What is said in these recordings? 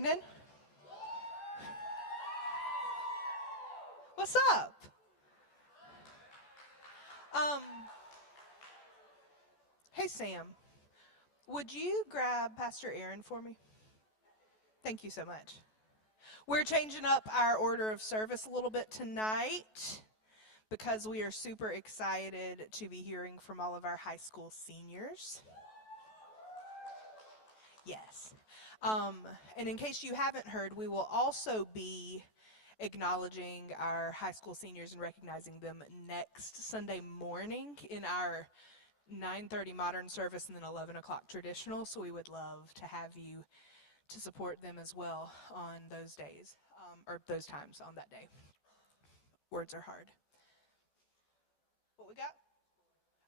evening. What's up? Hey Sam, would you grab Pastor Aaron for me? Thank you so much. We're changing up our order of service a little bit tonight because we are super excited to be hearing from all of our high school seniors. Yes. And in case you haven't heard, we will also be acknowledging our high school seniors and recognizing them next Sunday morning in our 9:30 modern service and then 11 o'clock traditional. So we would love to have you to support them as well on those days, or those times on that day. Words are hard. What we got?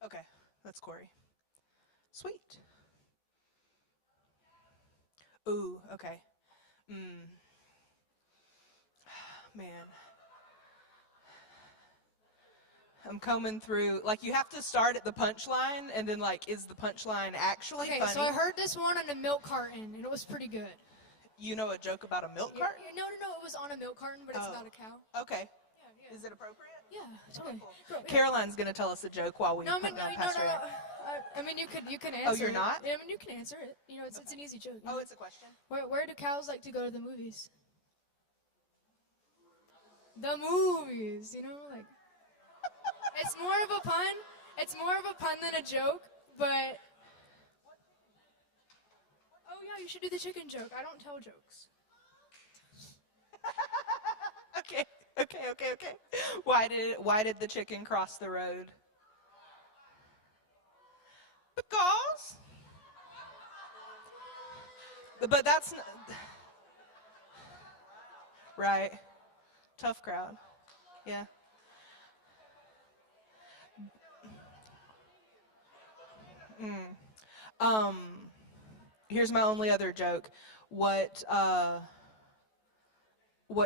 Okay, that's Corey. Sweet. Ooh, okay. Man. I'm coming through, like, you have to start at the punchline, and then, like, is the punchline actually funny? Okay, so I heard this one on a milk carton, and it was pretty good. You know a joke about a milk carton? No, it was on a milk carton, but it's not a cow. Okay. Yeah. Is it appropriate? Yeah, totally. Cool. Caroline's going to tell us a joke while we put down Pastor Aaron. I mean, you can answer. Oh, you're not? I mean, you can answer it. You know, it's an easy joke. Oh, it's a question? Where do cows like to go to the movies? The movies, you know, like. It's more of a pun. It's more of a pun than a joke, but. Oh yeah, you should do the chicken joke. I don't tell jokes. Okay. Why did the chicken cross the road? Because. But that's not, right. Tough crowd. Yeah. Here's my only other joke. What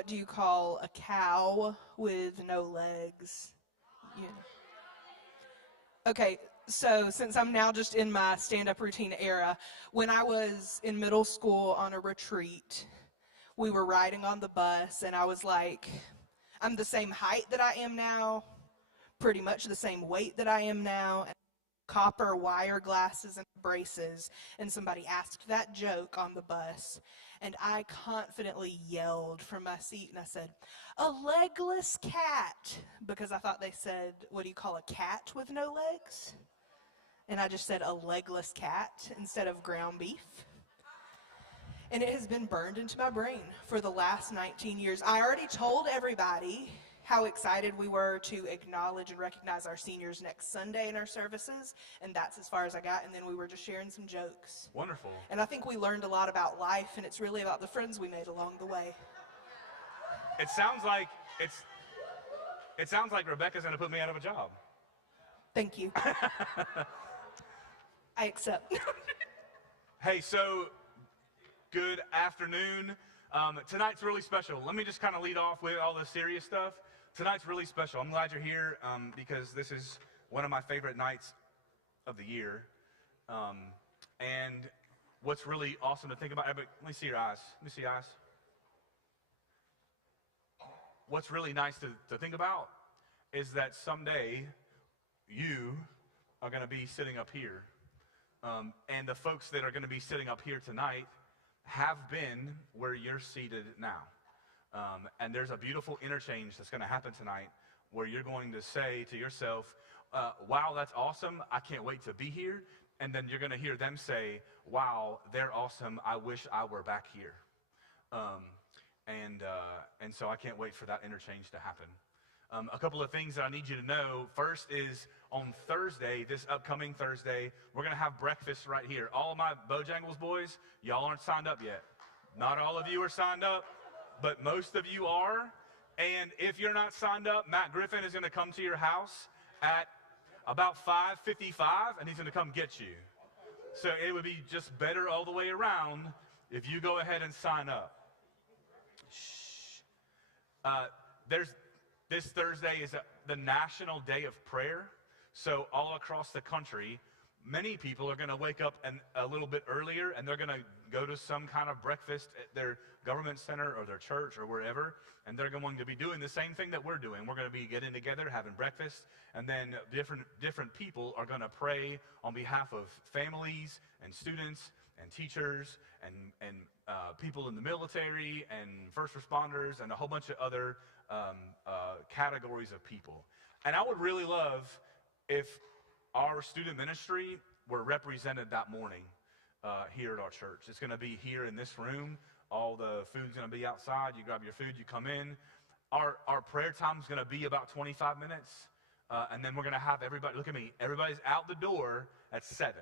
do you call a cow with no legs? Yeah. Okay, so since I'm now just in my stand-up routine era, when I was in middle school on a retreat, we were riding on the bus, and I was like, I'm the same height that I am now, pretty much the same weight that I am now, and copper wire glasses and braces, and somebody asked that joke on the bus, and I confidently yelled from my seat, and I said, a legless cat, because I thought they said, what do you call a cat with no legs? And I just said a legless cat instead of ground beef. And it has been burned into my brain for the last 19 years. I already told everybody how excited we were to acknowledge and recognize our seniors next Sunday in our services, and that's as far as I got, and then we were just sharing some jokes. Wonderful. And I think we learned a lot about life, and it's really about the friends we made along the way. It sounds like Rebecca's going to put me out of a job. Thank you. I accept. Hey, so good afternoon. Tonight's really special. Let me just kind of lead off with all the serious stuff. Tonight's really special. I'm glad you're here because this is one of my favorite nights of the year. And what's really awesome to think about, let me see your eyes. Let me see your eyes. What's really nice to think about is that someday you are going to be sitting up here. And the folks that are going to be sitting up here tonight have been where you're seated now. And there's a beautiful interchange that's going to happen tonight where you're going to say to yourself, wow, that's awesome. I can't wait to be here. And then you're going to hear them say, wow, they're awesome. I wish I were back here. And so I can't wait for that interchange to happen. A couple of things that I need you to know. First is on Thursday, this upcoming Thursday, we're going to have breakfast right here. All of my Bojangles boys, y'all aren't signed up yet. Not all of you are signed up, but most of you are. And if you're not signed up, Matt Griffin is going to come to your house at about 5:55, and he's going to come get you. So it would be just better all the way around if you go ahead and sign up. This Thursday is the National Day of Prayer. So all across the country, many people are going to wake up a little bit earlier, and they're going to go to some kind of breakfast at their government center or their church or wherever, and they're going to be doing the same thing that we're doing. We're going to be getting together, having breakfast, and then different people are going to pray on behalf of families and students and teachers and people in the military and first responders and a whole bunch of other categories of people. And I would really love if our student ministry were represented that morning here at our church. It's going to be here in this room. All the food's going to be outside. You grab your food, you come in. Our prayer time is going to be about 25 minutes. And then we're going to have everybody, look at me, everybody's out the door at 7.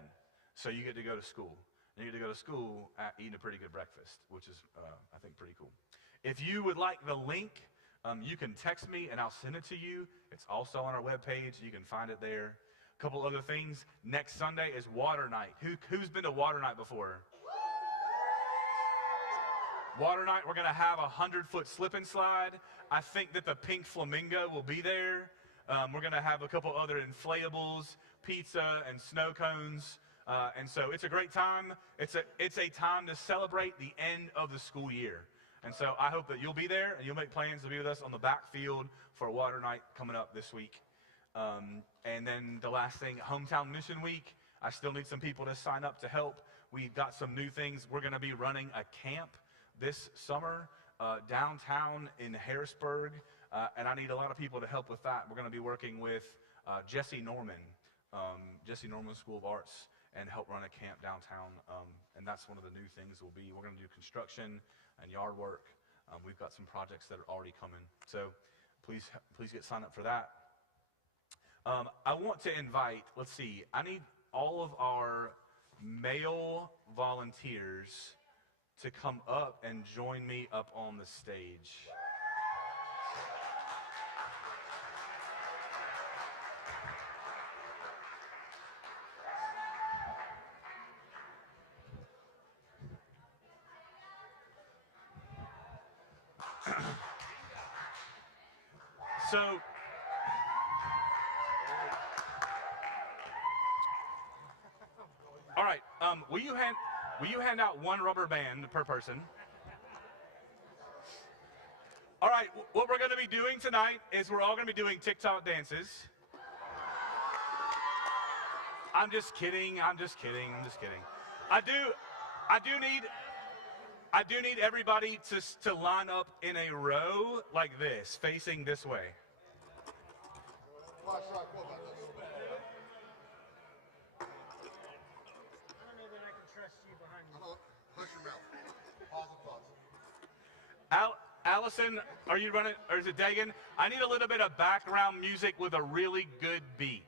So you get to go to school. And you get to go to school eating a pretty good breakfast, which is, I think, pretty cool. If you would like the link, you can text me and I'll send it to you. It's also on our webpage. You can find it there. A couple other things. Next Sunday is Water Night. Who's been to Water Night before? Water Night, we're going to have a 100-foot slip and slide. I think that the Pink Flamingo will be there. We're going to have a couple other inflatables, pizza, and snow cones. And so it's a great time. It's a time to celebrate the end of the school year. And so I hope that you'll be there and you'll make plans to be with us on the backfield for Water Night coming up this week. And then the last thing, Hometown Mission Week. I still need some people to sign up to help. We've got some new things. We're going to be running a camp this summer downtown in Harrisburg. And I need a lot of people to help with that. We're going to be working with Jesse Norman School of Arts, and help run a camp downtown. And that's one of the new things we're going to do construction and yard work. We've got some projects that are already coming. So please get signed up for that. I want to invite, let's see, I need all of our male volunteers to come up and join me up on the stage. So, all right, will you hand out one rubber band per person? All right, what we're going to be doing tonight is we're all going to be doing TikTok dances. I'm just kidding. I do need everybody to line up in a row like this, facing this way. I don't know that I can trust you behind me. Hush your mouth. Pause the thoughts. Allison, are you running, or is it Dagan? I need a little bit of background music with a really good beat.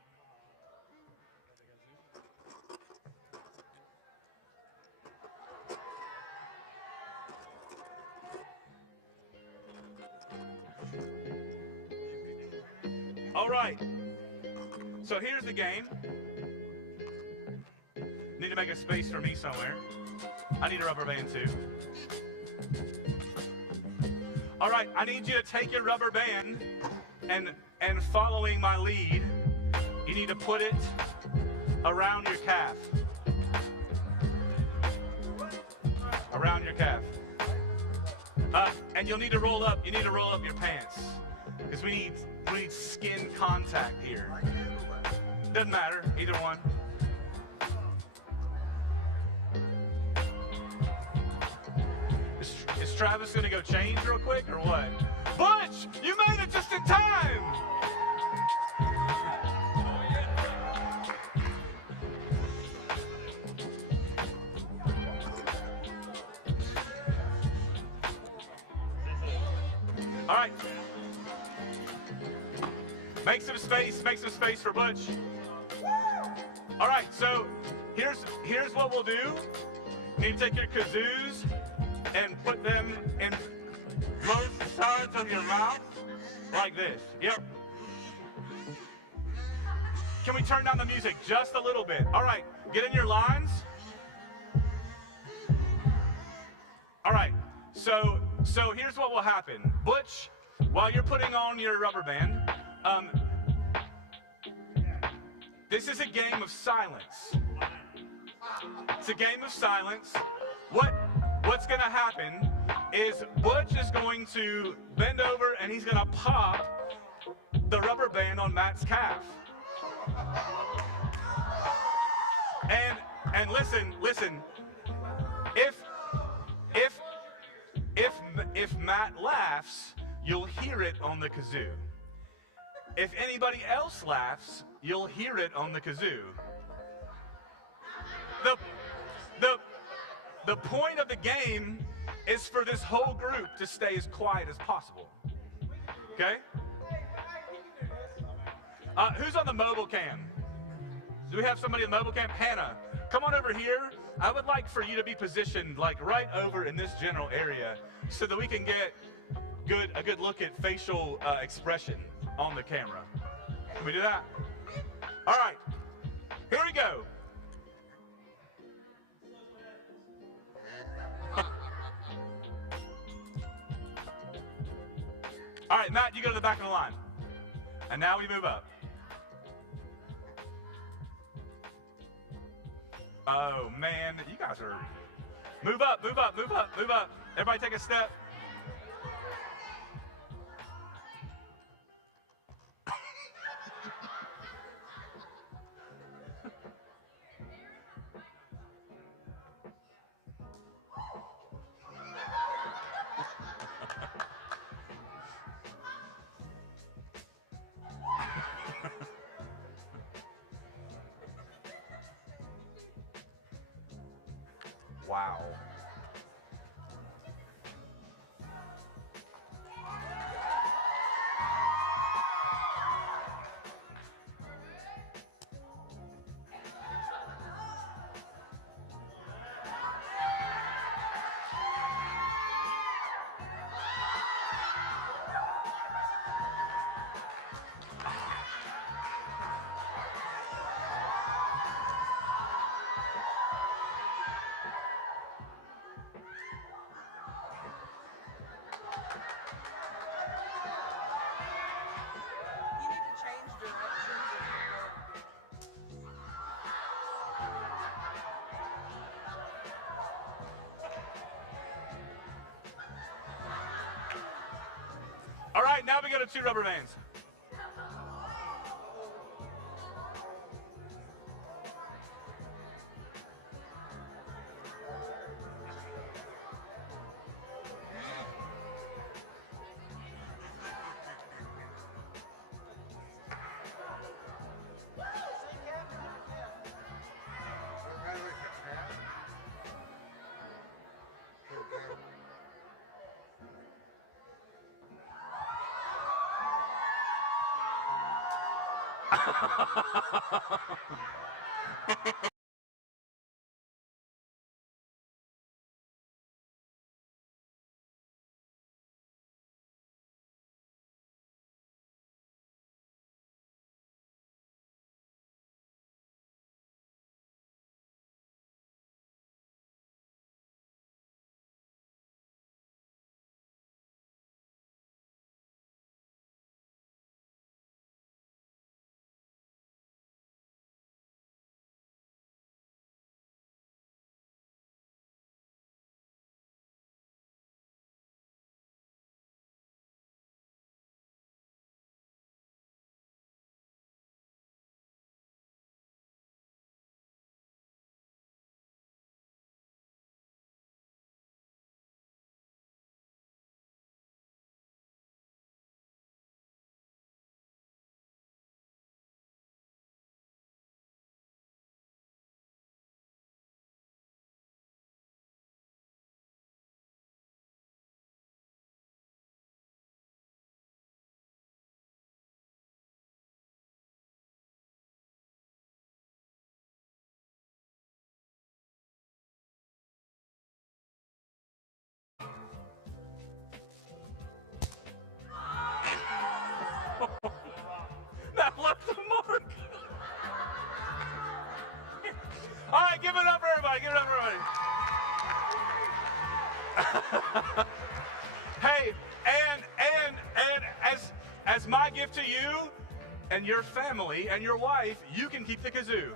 All right, so here's the game. Need to make a space for me somewhere. I need a rubber band too. All right, I need you to take your rubber band and following my lead, you need to put it around your calf. Around your calf. And you'll need to roll up, your pants. Because we need skin contact here. Doesn't matter, either one. Is Travis gonna go change real quick or what? Butch, you made it just in time! All right. Make some space for Butch. All right, so here's what we'll do. You need to take your kazoos and put them in both sides of your mouth like this. Yep. Can we turn down the music just a little bit? All right, get in your lines. All right, so here's what will happen. Butch, while you're putting on your rubber band, this is a game of silence. It's a game of silence. What's going to happen is Butch is going to bend over and he's going to pop the rubber band on Matt's calf. And listen. If Matt laughs, you'll hear it on the kazoo. If anybody else laughs, you'll hear it on the kazoo. The point of the game is for this whole group to stay as quiet as possible. Okay? Who's on the mobile cam? Do we have somebody on the mobile cam? Hannah, come on over here. I would like for you to be positioned like right over in this general area so that we can get a good look at facial expression on the camera. Can we do that? All right, here we go. All right, Matt, you go to the back of the line. And now we move up. Oh, man, you guys are... Move up. Everybody take a step. Wow. All right, now we go to 2 rubber bands. That left the mark. All right, give it up for everybody. Give it up for everybody. Hey, and as my gift to you and your family and your wife, you can keep the kazoo.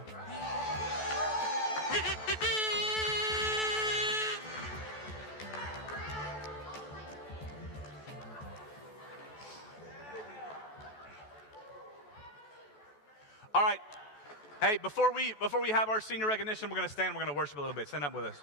All right. Hey, before we have our senior recognition, we're going to stand. We're going to worship a little bit. Stand up with us.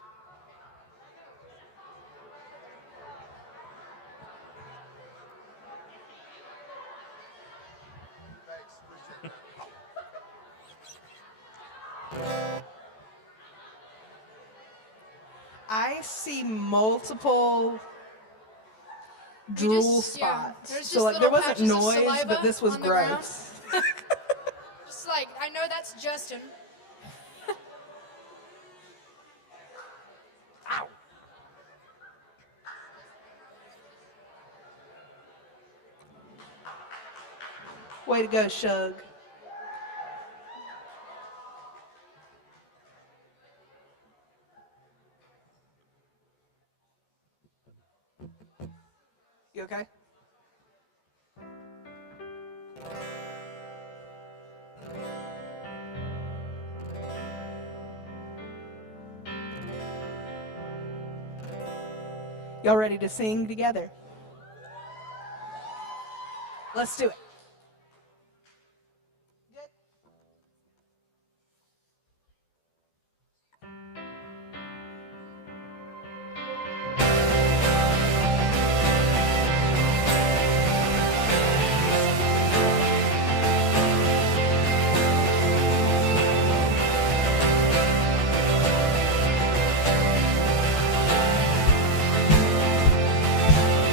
I see multiple drool spots. there's So just like there little wasn't patches of noise, saliva but this was on the ground. gross. Just like, I know that's Justin. Ow. Way to go, Shug. You okay? Y'all ready to sing together? Let's do it.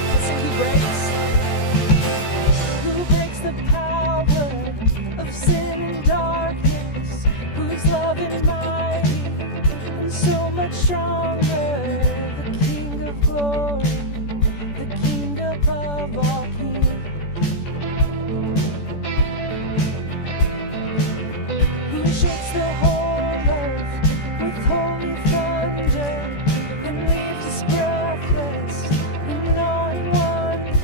Let's sing Who breaks the power of sin and darkness, whose love is mighty and so much stronger, the King of glory, the King above all kings. Who shakes the whole earth with holy thunder and leaves us breathless in awe and wonder,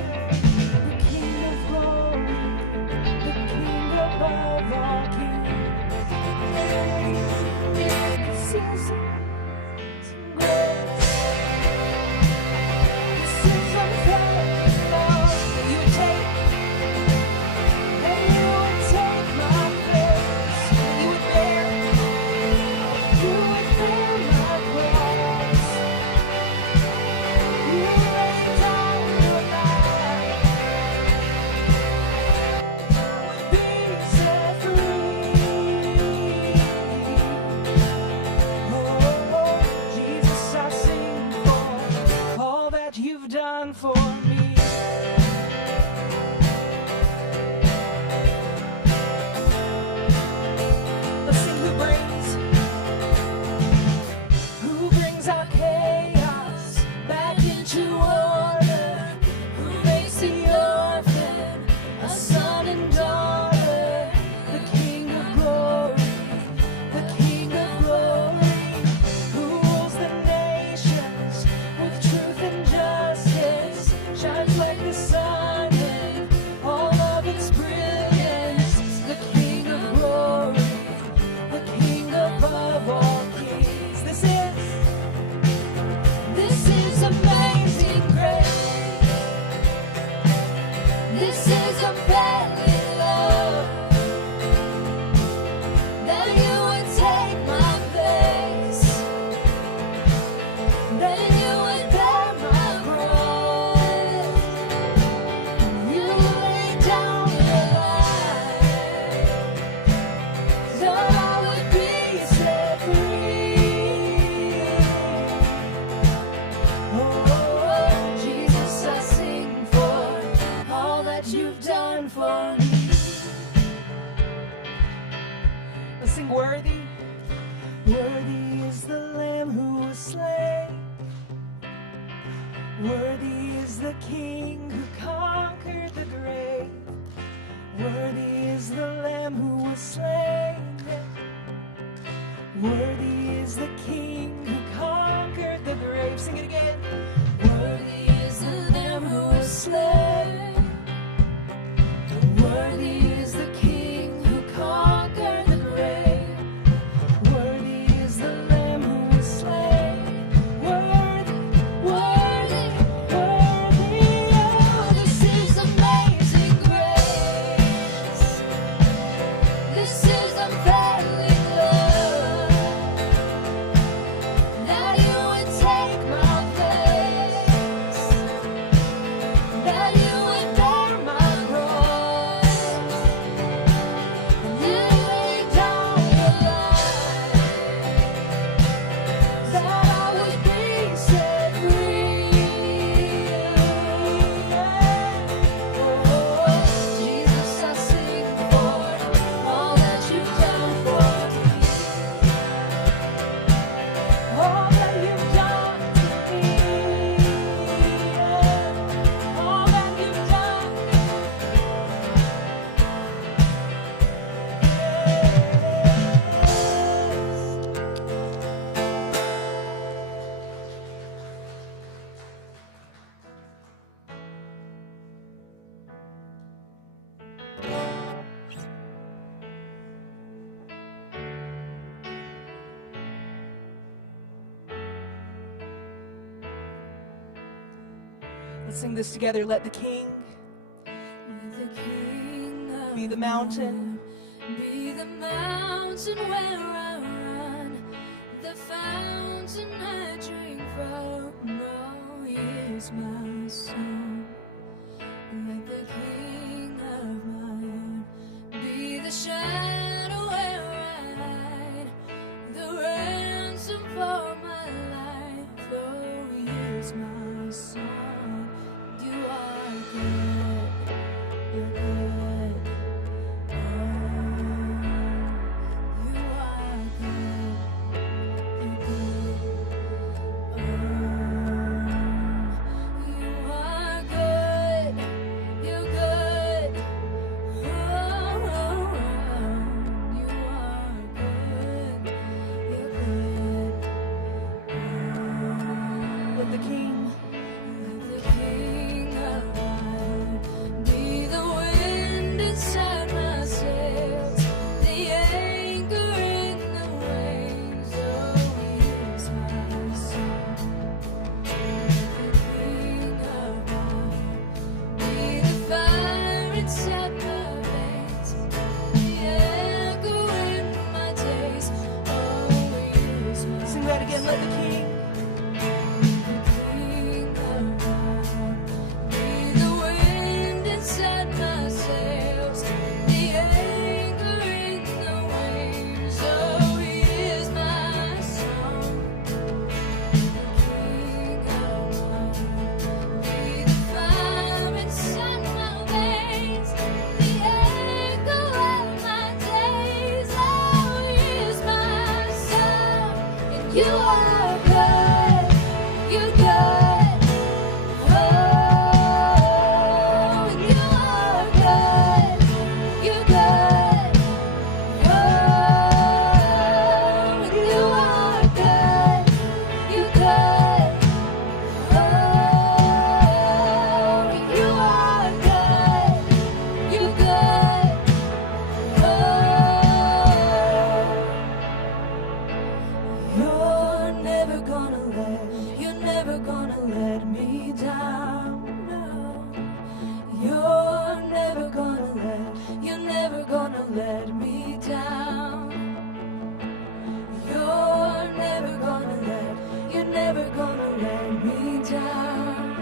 the King of glory, the King above all kings. This is amazing grace. This is unfailing love that you would take, that you would take my place, that you would bear my cross. You laid down your life, I would be set free. Oh, Jesus, I sing for all that you've done for me. Let's sing who brings our chaos back into order, who makes the orphan a son and daughter, the King of glory, the King of glory, who rules the nations with truth and justice, shines like the sun in all of its brilliance, the King of glory, the King above all kings. This is amazing grace. This is unfailing love, that you would take my place, that you would bear my cross. You laid down your life, so I would be set free. Oh, Jesus, I sing for all that you've done for me. Let's sing worthy. Worthy is the Lamb who was slain. Worthy is the King who conquered the grave. Worthy is the Lamb who was slain. Worthy is the King who conquered the grave. Sing it again. Worthy is the Lamb who was slain. Worthy is the King who conquered the grave. Worthy is the Lamb Let's sing this together. Let the King be the mountain. Be the mountain where I run, the fountain I drink from. Oh, he is my song. Let the King of my heart be the shadow where I hide, the ransom for my life. Oh, he is my song. You are good, you're good. Let the King Be the wind inside my sails, the anchor in the waves. Oh, he is my song. The King of my heart. Be the fire inside my veins, the echo in my days. Oh, he is my sing that again. Let the King. You are good, you're good. Oh, you are good, you're good. Oh, you are good, you're good. Oh, you are good, you're good. You're never gonna let me down. No. You're never gonna let me down. You're never gonna let me down.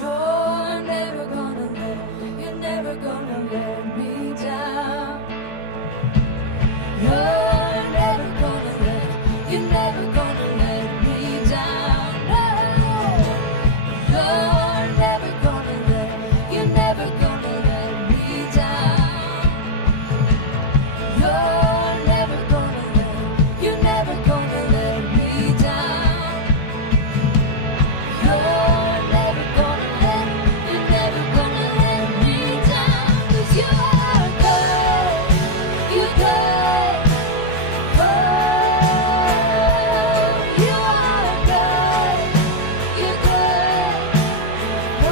You're never gonna let me down. You're never gonna let me down. No. You're never gonna let me down. You're never gonna let me down. You're never gonna let me down. 'Cause you are good, you're good. Oh, you are good, you're good. Oh,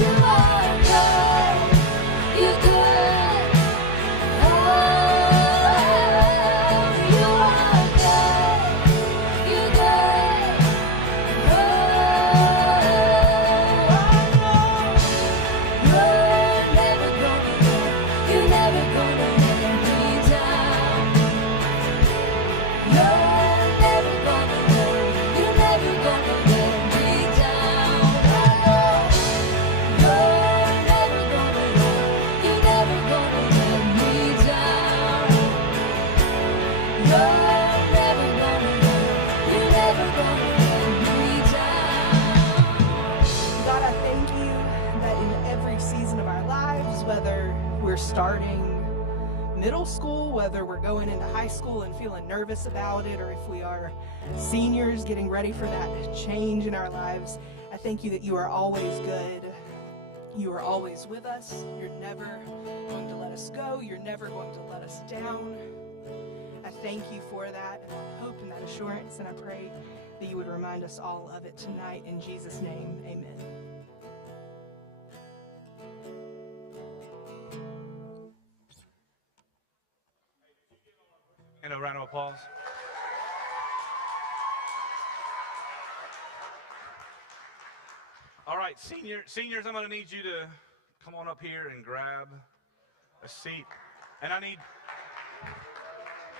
you are good, you're good. Oh, you are good, you're good. Oh, you're never gonna let me down. You're never gonna let me down. You're never gonna let me down. You're never gonna let me down. God, I thank you that in every season of our lives, whether we're starting middle school, whether we're going into high school and feeling nervous about it, or if we are seniors getting ready for that change in our lives, I thank you that you are always good. You are always with us. You're never going to let us go. You're never going to let us down. I thank you for that, and that hope and that assurance, and I pray that you would remind us all of it tonight. In Jesus' name, amen. And a round of applause. All right, seniors, I'm going to need you to come on up here and grab a seat. And I need,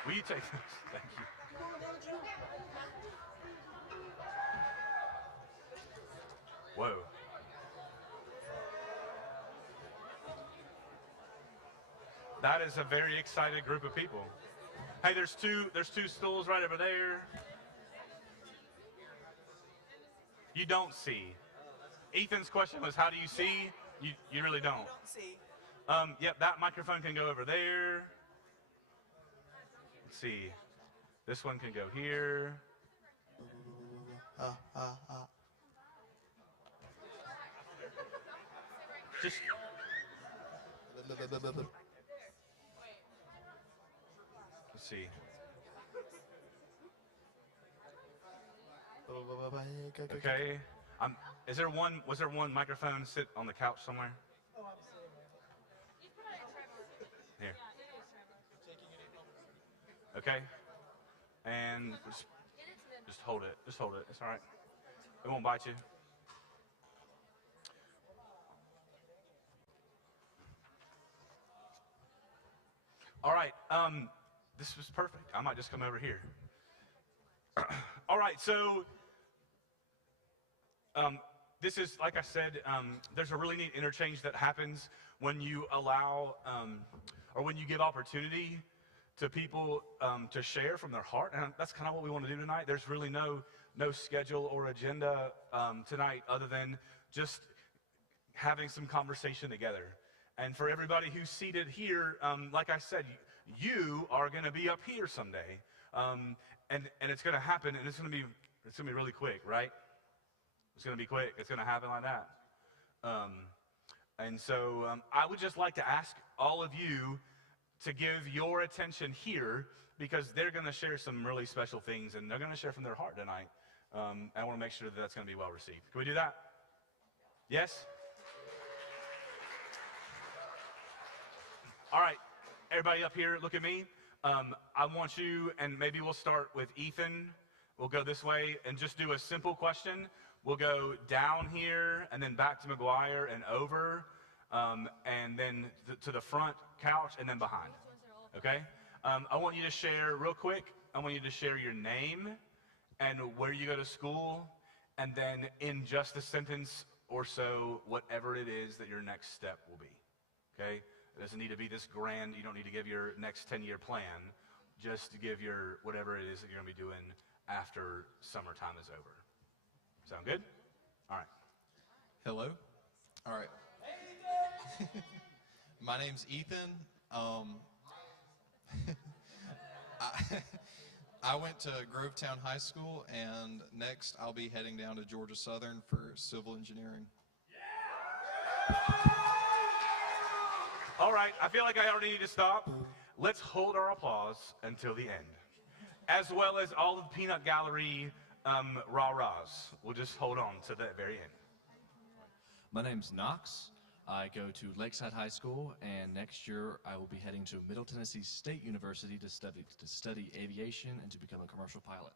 will you take this? Thank you. Whoa. That is a very excited group of people. Hey, there's two stools right over there. You don't see. Ethan's question was, how do you see? You really don't. Don't see. Yep, that microphone can go over there. Let's see. This one can go here. Just let's see. Okay. Was there one microphone sit on the couch somewhere? Here. Okay. And just hold it. Just hold it. It's all right. It won't bite you. All right. This was perfect. I might just come over here. All right. So this is, like I said, there's a really neat interchange that happens when you allow or when you give opportunity to people to share from their heart. And that's kind of what we want to do tonight. There's really no schedule or agenda tonight other than just having some conversation together. And for everybody who's seated here, like I said, you are going to be up here someday. And it's going to happen, and it's going to be really quick, right? It's going to be quick. It's going to happen like that. And so I would just like to ask all of you to give your attention here, because they're going to share some really special things, and they're going to share from their heart tonight. And I want to make sure that that's going to be well received. Can we do that? Yes? All right. Everybody up here, look at me. I want you, and maybe we'll start with Ethan. We'll go this way and just do a simple question. We'll go down here and then back to McGuire and over, and then to the front couch and then behind. Okay? I want you to share real quick. I want you to share your name and where you go to school, and then in just a sentence or so, whatever it is that your next step will be. Okay? It doesn't need to be this grand. You don't need to give your next 10-year plan. Just to give your whatever it is that you're going to be doing after summertime is over. Sound good? All right. Hello. All right. My name's Ethan. I went to Grovetown High School, and next I'll be heading down to Georgia Southern for civil engineering. All right, I feel like I already need to stop. Let's hold our applause until the end, as well as all of the Peanut Gallery rah-rahs. We'll just hold on to the very end. My name's Knox. I go to Lakeside High School, and next year I will be heading to Middle Tennessee State University to study aviation and to become a commercial pilot.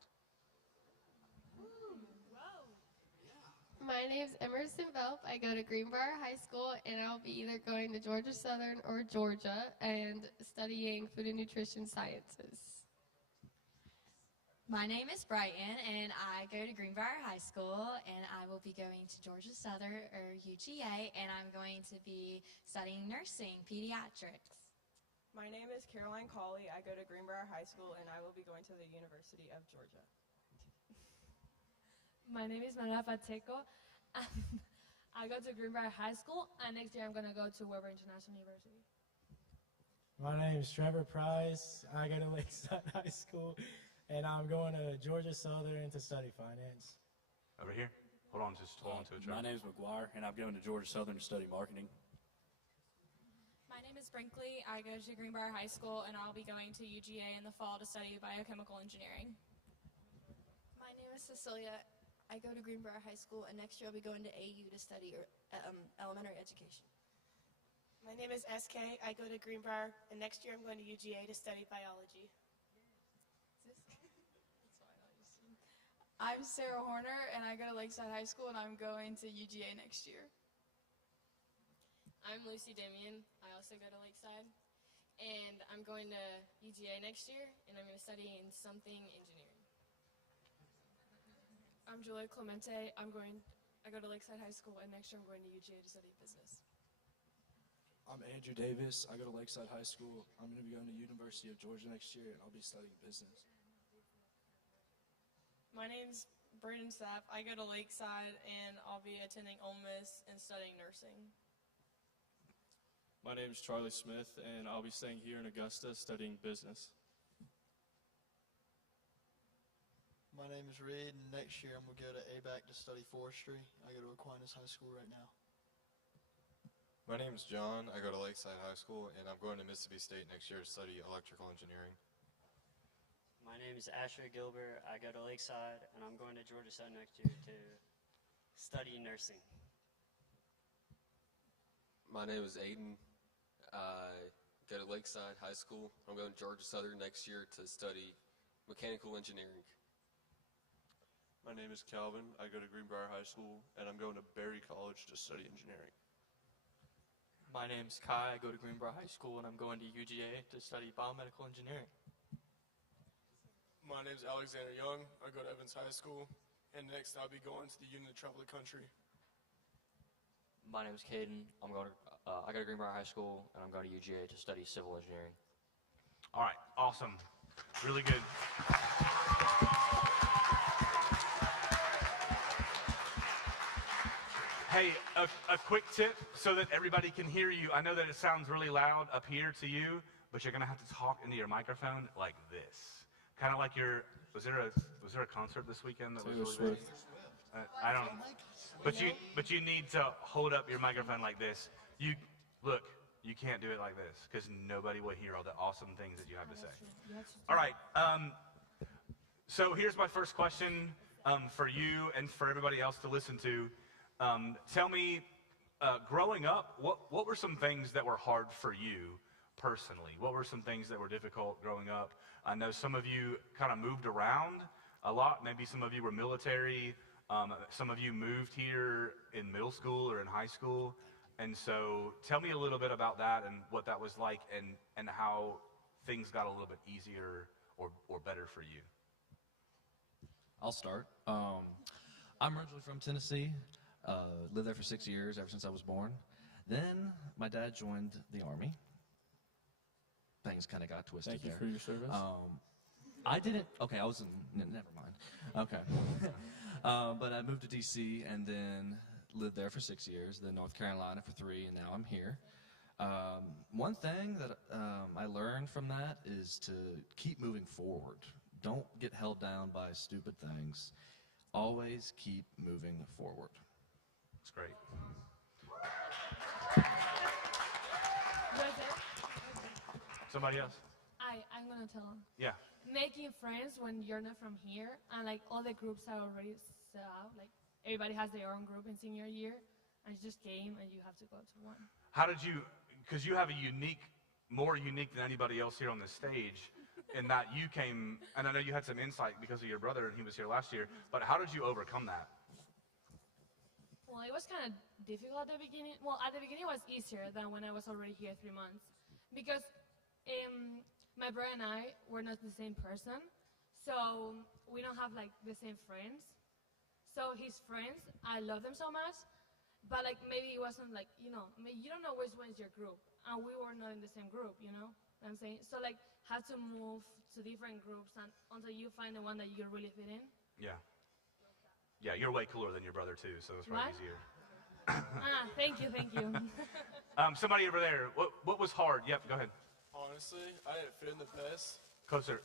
My name's Emerson Velp. I go to Greenbrier High School, and I'll be either going to Georgia Southern or Georgia and studying food and nutrition sciences. My name is Brighton, and I go to Greenbrier High School, and I will be going to Georgia Southern or UGA, and I'm going to be studying nursing, pediatrics. My name is Caroline Cawley. I go to Greenbrier High School, and I will be going to the University of Georgia. My name is Manuela Pacheco. I go to Greenbrier High School, and next year I'm going to go to Weber International University. My name is Trevor Price. I go to Lakeside High School, and I'm going to Georgia Southern to study finance. Over here. Hold on, just hold on to it, Trevor. My name is McGuire, and I'm going to Georgia Southern to study marketing. My name is Brinkley. I go to Greenbrier High School, and I'll be going to UGA in the fall to study biochemical engineering. My name is Cecilia. I go to Greenbrier High School, and next year I'll be going to AU to study elementary education. My name is SK. I go to Greenbrier, and next year I'm going to UGA to study biology. I'm Sarah Horner, and I go to Lakeside High School, and I'm going to UGA next year. I'm Lucy Damian. I also go to Lakeside. And I'm going to UGA next year, and I'm going to study in something engineering. I'm Julia Clemente. I go to Lakeside High School, and next year I'm going to UGA to study business. I'm Andrew Davis. I go to Lakeside High School. I'm going to be going to University of Georgia next year, and I'll be studying business. My name's Braden Sapp. I go to Lakeside, and I'll be attending Ole Miss and studying nursing. My name is Charlie Smith, and I'll be staying here in Augusta studying business. My name is Reed, and next year I'm going to go to ABAC to study forestry. I go to Aquinas High School right now. My name is John. I go to Lakeside High School, and I'm going to Mississippi State next year to study electrical engineering. My name is Asher Gilbert. I go to Lakeside, and I'm going to Georgia Southern next year to study nursing. My name is Aiden. I go to Lakeside High School. I'm going to Georgia Southern next year to study mechanical engineering. My name is Calvin. I go to Greenbrier High School, and I'm going to Berry College to study engineering. My name's Kai. I go to Greenbrier High School, and I'm going to UGA to study biomedical engineering. My name's Alexander Young. I go to Evans High School, and next I'll be going to the Union to Travel the Country. My name's Caden. I go to Greenbrier High School, and I'm going to UGA to study civil engineering. All right, awesome. Really good. Hey, a quick tip so that everybody can hear you. I know that it sounds really loud up here to you, but you're going to have to talk into your microphone like this. Kind of like was there a concert this weekend that was really big? I don't. But you need to hold up your microphone like this. You can't do it like this because nobody will hear all the awesome things that you have to say. All right. So here's my first question for you and for everybody else to listen to. Tell me, growing up, what were some things that were hard for you personally? What were some things that were difficult growing up? I know some of you kind of moved around a lot. Maybe some of you were military. Some of you moved here in middle school or in high school. And so tell me a little bit about that and what that was like and how things got a little bit easier or better for you. I'll start. I'm originally from Tennessee. Lived there for 6 years, ever since I was born. Then my dad joined the Army. Things kind of got twisted there. Thank you for your service. I didn't. Okay, I was in. Never mind. Okay. But I moved to D.C. and then lived there for 6 years, then North Carolina for 3, and now I'm here. One thing that I learned from that is to keep moving forward. Don't get held down by stupid things. Always keep moving forward. That's great. Somebody else? I'm gonna tell them. Yeah. Making friends when you're not from here, and like all the groups are already set out. Like everybody has their own group in senior year, and you just came and you have to go to one. How did you? Because you have a more unique than anybody else here on this stage, in that you came, and I know you had some insight because of your brother, and he was here last year. But how did you overcome that? Well, it was kind of difficult at the beginning. Well, at the beginning it was easier than when I was already here 3 months, because my brother and I were not the same person, so we don't have like the same friends. So his friends, I love them so much, but like maybe it wasn't like, you know, I mean, you don't always when's your group, and we were not in the same group, you know what I'm saying? So like had to move to different groups and until you find the one that you really fit in. Yeah. Yeah, you're way cooler than your brother too, so it's probably easier. Thank you. Somebody over there, what was hard? Yep, go ahead. Honestly, I didn't fit in the best. Closer.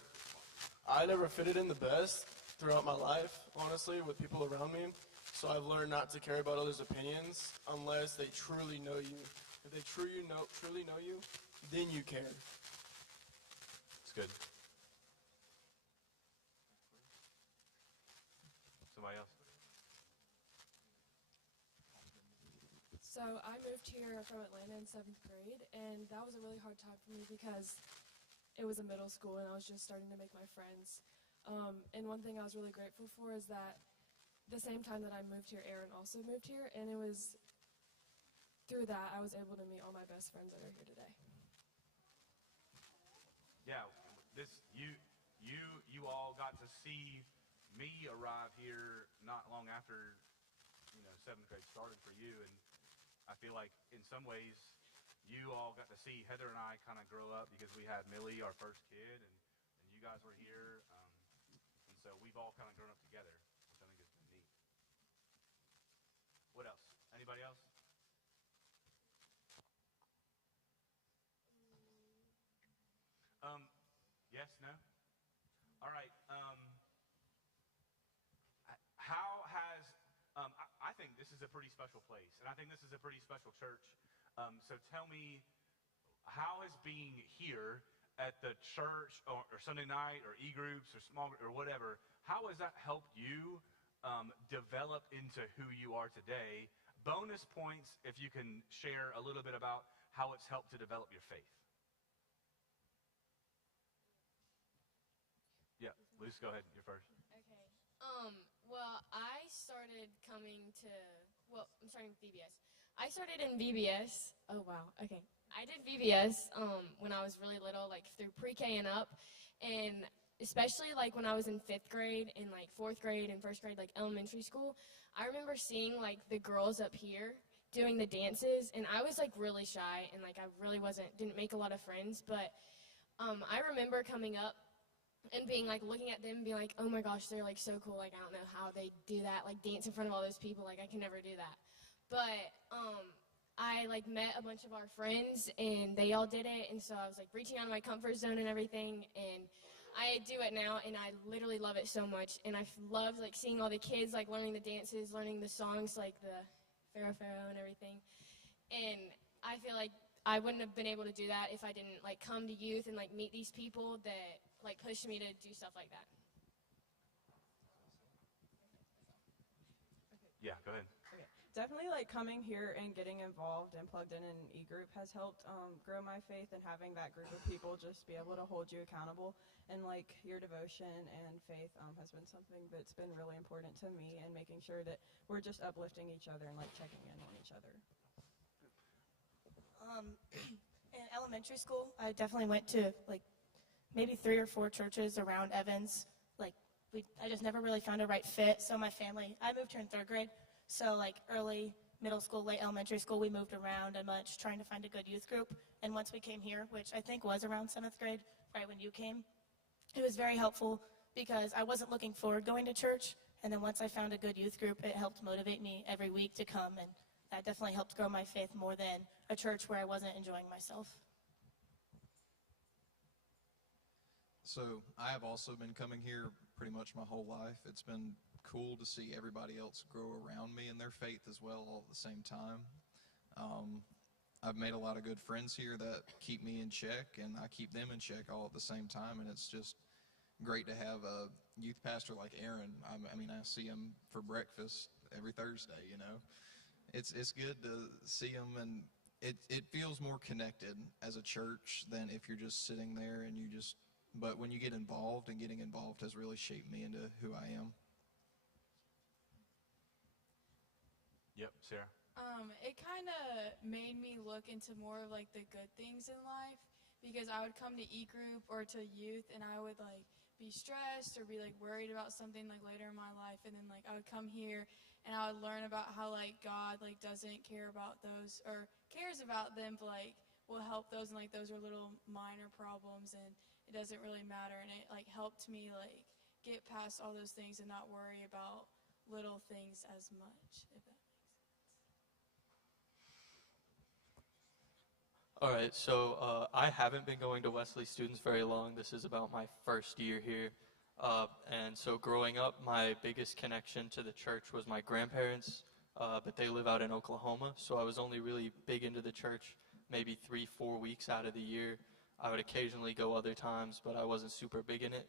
I never fitted in the best throughout my life, honestly, with people around me. So I've learned not to care about others' opinions unless they truly know you. If they truly know you, then you care. It's good. Somebody else? So I moved here from Atlanta in 7th grade, and that was a really hard time for me because it was a middle school and I was just starting to make my friends. And one thing I was really grateful for is that the same time that I moved here, Aaron also moved here, and it was through that I was able to meet all my best friends that are here today. Yeah, you all got to see me arrive here not long after, 7th grade started for you, and I feel like in some ways you all got to see Heather and I kind of grow up because we had Millie, our first kid, and you guys were here, and so we've all kind of grown up together, which I think has been neat. What else? Anybody else? Yes, no? All right. How has, I think this is a pretty special place, and I think this is a pretty special church. So tell me, how has being here at the church or Sunday night or e-groups or small or whatever, how has that helped you develop into who you are today? Bonus points if you can share a little bit about how it's helped to develop your faith. Yeah, Luce, go ahead. You're first. Okay. Well, I started coming to, I'm starting with VBS. I started in VBS. Oh, wow. Okay. I did VBS when I was really little, like through pre-K and up. And especially like when I was in 5th grade and like 4th grade and 1st grade, like elementary school, I remember seeing like the girls up here doing the dances. And I was like really shy and like I really didn't make a lot of friends. But I remember coming up and being like looking at them and being like, oh my gosh, they're like so cool. Like I don't know how they do that, like dance in front of all those people. Like I can never do that. But I like met a bunch of our friends and they all did it, and so I was like reaching out of my comfort zone and everything, and I do it now and I literally love it so much. And I love like seeing all the kids like learning the dances, learning the songs like the Pharaoh and everything. And I feel like I wouldn't have been able to do that if I didn't like come to youth and like meet these people that like pushed me to do stuff like that. Yeah, go ahead. Okay. Definitely like coming here and getting involved and plugged in an e-group has helped grow my faith, and having that group of people just be able to hold you accountable, and like your devotion and faith has been something that's been really important to me, and making sure that we're just uplifting each other and like checking in on each other. In elementary school, I definitely went to like maybe 3 or 4 churches around Evans. Like I just never really found a right fit. So my family, I moved here in 3rd grade. So like early middle school, late elementary school, we moved around a bunch trying to find a good youth group. And once we came here, which I think was around 7th grade, right when you came, it was very helpful because I wasn't looking forward going to church. And then once I found a good youth group, it helped motivate me every week to come. And that definitely helped grow my faith more than a church where I wasn't enjoying myself. So I have also been coming here pretty much my whole life. It's been cool to see everybody else grow around me in their faith as well all at the same time. I've made a lot of good friends here that keep me in check, and I keep them in check all at the same time, and it's just great to have a youth pastor like Aaron. I mean, I see him for breakfast every Thursday, you know. It's good to see him, and it feels more connected as a church than if you're just sitting there and you just, but when you get involved, and getting involved has really shaped me into who I am. Yep, Sarah. It kind of made me look into more of like the good things in life, because I would come to e-group or to youth and I would like be stressed or be like worried about something like later in my life, and then like I would come here and I would learn about how like God like doesn't care about those, or cares about them, but like will help those, and like those are little minor problems and it doesn't really matter. And it like helped me like get past all those things and not worry about little things as much, if that makes sense. All right, so I haven't been going to Wesley Students very long. This is about my first year here. And so growing up, my biggest connection to the church was my grandparents, but they live out in Oklahoma. So I was only really big into the church maybe 3-4 weeks out of the year. I would occasionally go other times, but I wasn't super big in it.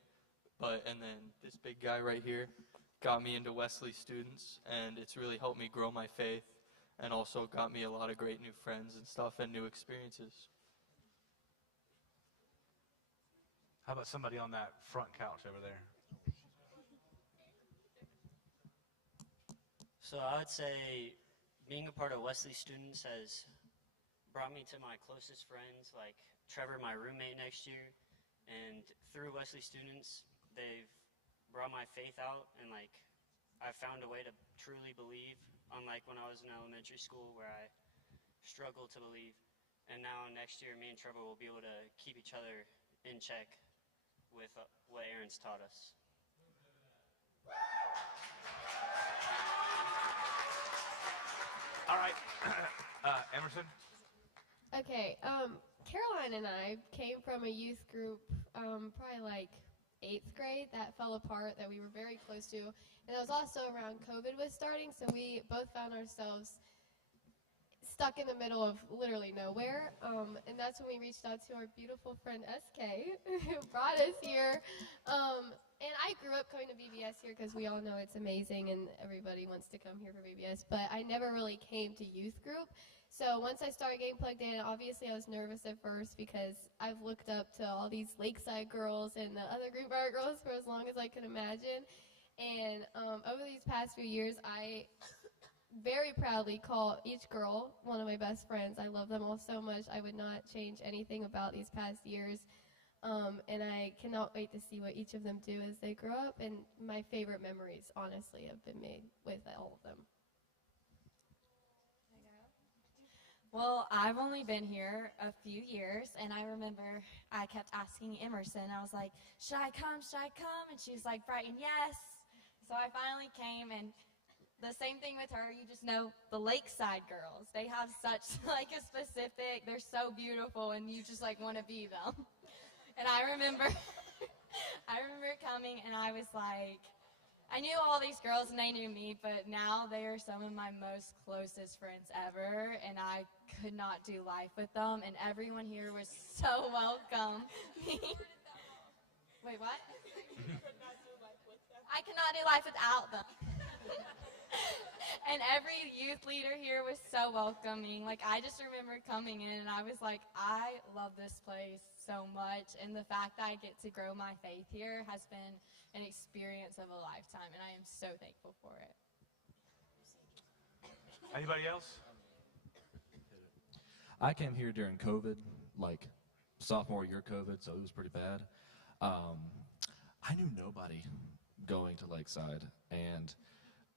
And then this big guy right here got me into Wesley Students, and it's really helped me grow my faith, and also got me a lot of great new friends and stuff and new experiences. How about somebody on that front couch over there? So I would say being a part of Wesley students has brought me to my closest friends, like Trevor, my roommate next year. And through Wesley students, they've brought my faith out, and like I found a way to truly believe, unlike when I was in elementary school where I struggled to believe. And now next year, me and Trevor will be able to keep each other in check with what Aaron's taught us. All right, Emerson. Okay, Caroline and I came from a youth group, probably like 8th grade, that fell apart, that we were very close to. And it was also around COVID was starting, so we both found ourselves stuck in the middle of literally nowhere. And that's when we reached out to our beautiful friend SK, who brought us here. And I grew up coming to VBS here because we all know it's amazing and everybody wants to come here for VBS, but I never really came to youth group. So once I started getting plugged in, obviously I was nervous at first because I've looked up to all these Lakeside girls and the other Greenbrier girls for as long as I could imagine. And over these past few years, I very proudly call each girl one of my best friends. I love them all so much. I would not change anything about these past years. And I cannot wait to see what each of them do as they grow up. And my favorite memories, honestly, have been made with all of them. Well, I've only been here a few years, and I remember I kept asking Emerson. I was like, should I come? Should I come? And she was like, Brighton, yes. So I finally came, and the same thing with her. You just know the Lakeside girls. They have such like a specific, they're so beautiful, and you just like want to be them. And I remember coming, and I was like, I knew all these girls and they knew me, but now they are some of my most closest friends ever, and I could not do life with them, and everyone here was so welcome. Wait, what? I cannot do life without them. And every youth leader here was so welcoming. Like, I just remember coming in, and I was like, I love this place so much, and the fact that I get to grow my faith here has been an experience of a lifetime, and I am so thankful for it. Anybody else? I came here during COVID, like sophomore year COVID, so it was pretty bad. I knew nobody going to Lakeside, and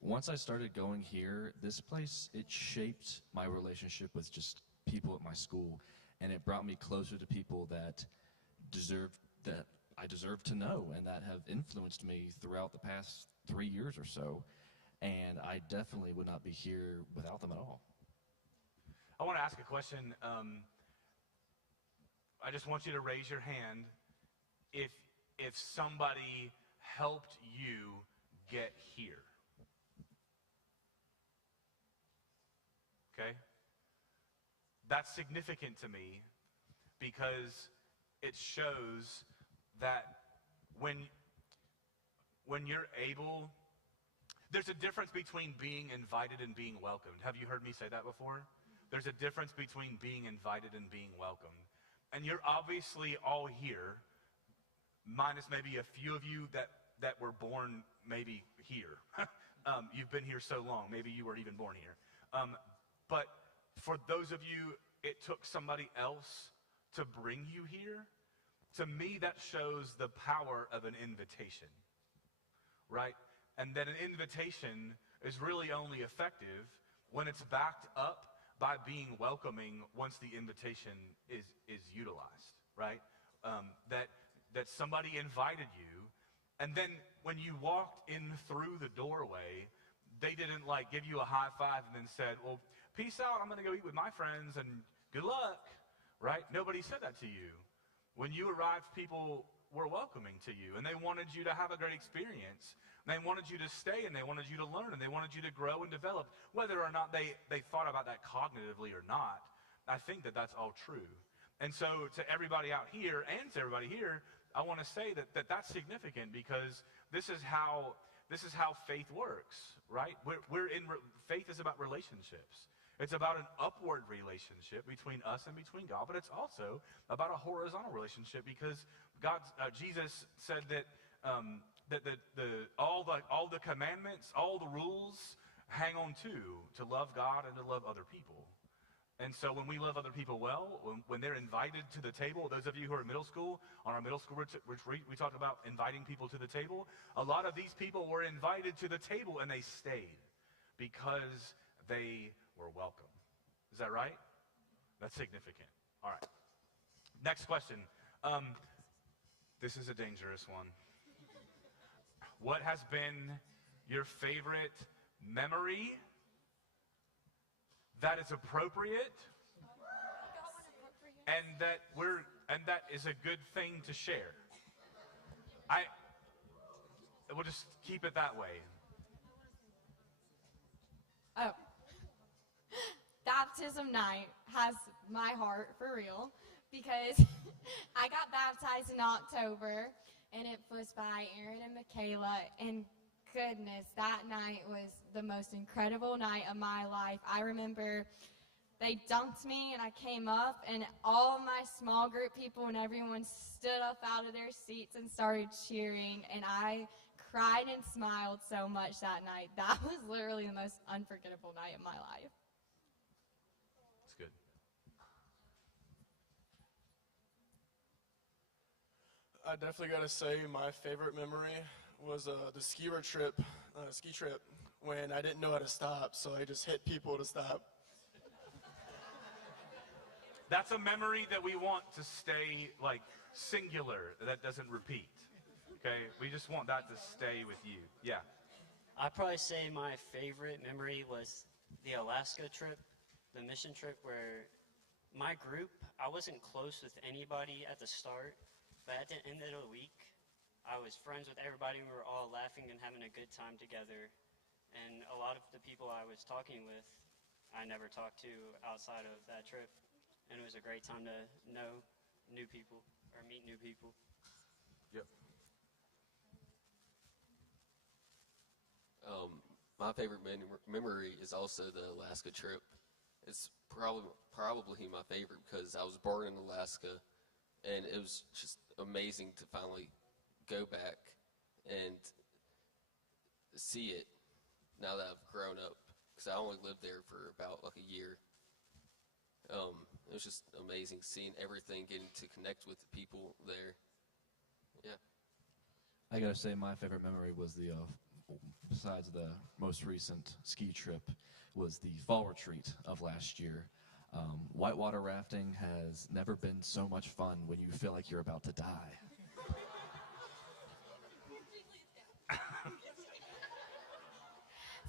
once I started going here, this place, it shaped my relationship with just people at my school, and it brought me closer to people that I deserve to know and that have influenced me throughout the past 3 years or so, and I definitely would not be here without them at all. I want to ask a question. I just want you to raise your hand if somebody helped you get here. Okay? That's significant to me because it shows that when you're able, there's a difference between being invited and being welcomed. Have you heard me say that before? There's a difference between being invited and being welcomed. And you're obviously all here, minus maybe a few of you that were born maybe here. You've been here so long, maybe you weren't even born here. But for those of you, it took somebody else to bring you here. To me, that shows the power of an invitation, right? And that an invitation is really only effective when it's backed up by being welcoming once the invitation is utilized, right? That somebody invited you, and then when you walked in through the doorway, they didn't like give you a high five and then said, well, peace out, I'm going to go eat with my friends and good luck, right? Nobody said that to you. When you arrived, people were welcoming to you, and they wanted you to have a great experience. They wanted you to stay, and they wanted you to learn, and they wanted you to grow and develop, whether or not they thought about that cognitively or not. I think that that's all true. And so to everybody out here and to everybody here, I want to say that that's significant because this is how faith works, right? Faith is about relationships. It's about an upward relationship between us and between God, but it's also about a horizontal relationship because Jesus said that all the commandments, all the rules hang on to love God and to love other people. And so when we love other people well, when they're invited to the table, those of you who are in middle school, on our middle school retreat, we talked about inviting people to the table. A lot of these people were invited to the table and they stayed because they were welcome. Is that right? That's significant. All right. Next question. This is a dangerous one. What has been your favorite memory that is appropriate and that is a good thing to share? We'll just keep it that way. Oh. Baptism night has my heart for real because I got baptized in October and it was by Aaron and Michaela, and goodness, that night was the most incredible night of my life. I remember they dunked me and I came up and all my small group people and everyone stood up out of their seats and started cheering, and I cried and smiled so much that night. That was literally the most unforgettable night of my life. That's good. I definitely got to say my favorite memory was the ski trip when I didn't know how to stop, so I just hit people to stop. That's a memory that we want to stay like singular, that doesn't repeat. Okay? We just want that to stay with you. Yeah. I'd probably say my favorite memory was the Alaska trip, the mission trip, where my group, I wasn't close with anybody at the start, but at the end of the week, I was friends with everybody. We were all laughing and having a good time together. And a lot of the people I was talking with, I never talked to outside of that trip. And it was a great time to know new people or meet new people. Yep. My favorite memory is also the Alaska trip. It's probably my favorite because I was born in Alaska, and it was just amazing to finally go back and see it now that I've grown up, because I only lived there for about like a year. It was just amazing seeing everything, getting to connect with the people there. Yeah. I gotta say, my favorite memory was the, besides the most recent ski trip, was the fall retreat of last year. Whitewater rafting has never been so much fun when you feel like you're about to die.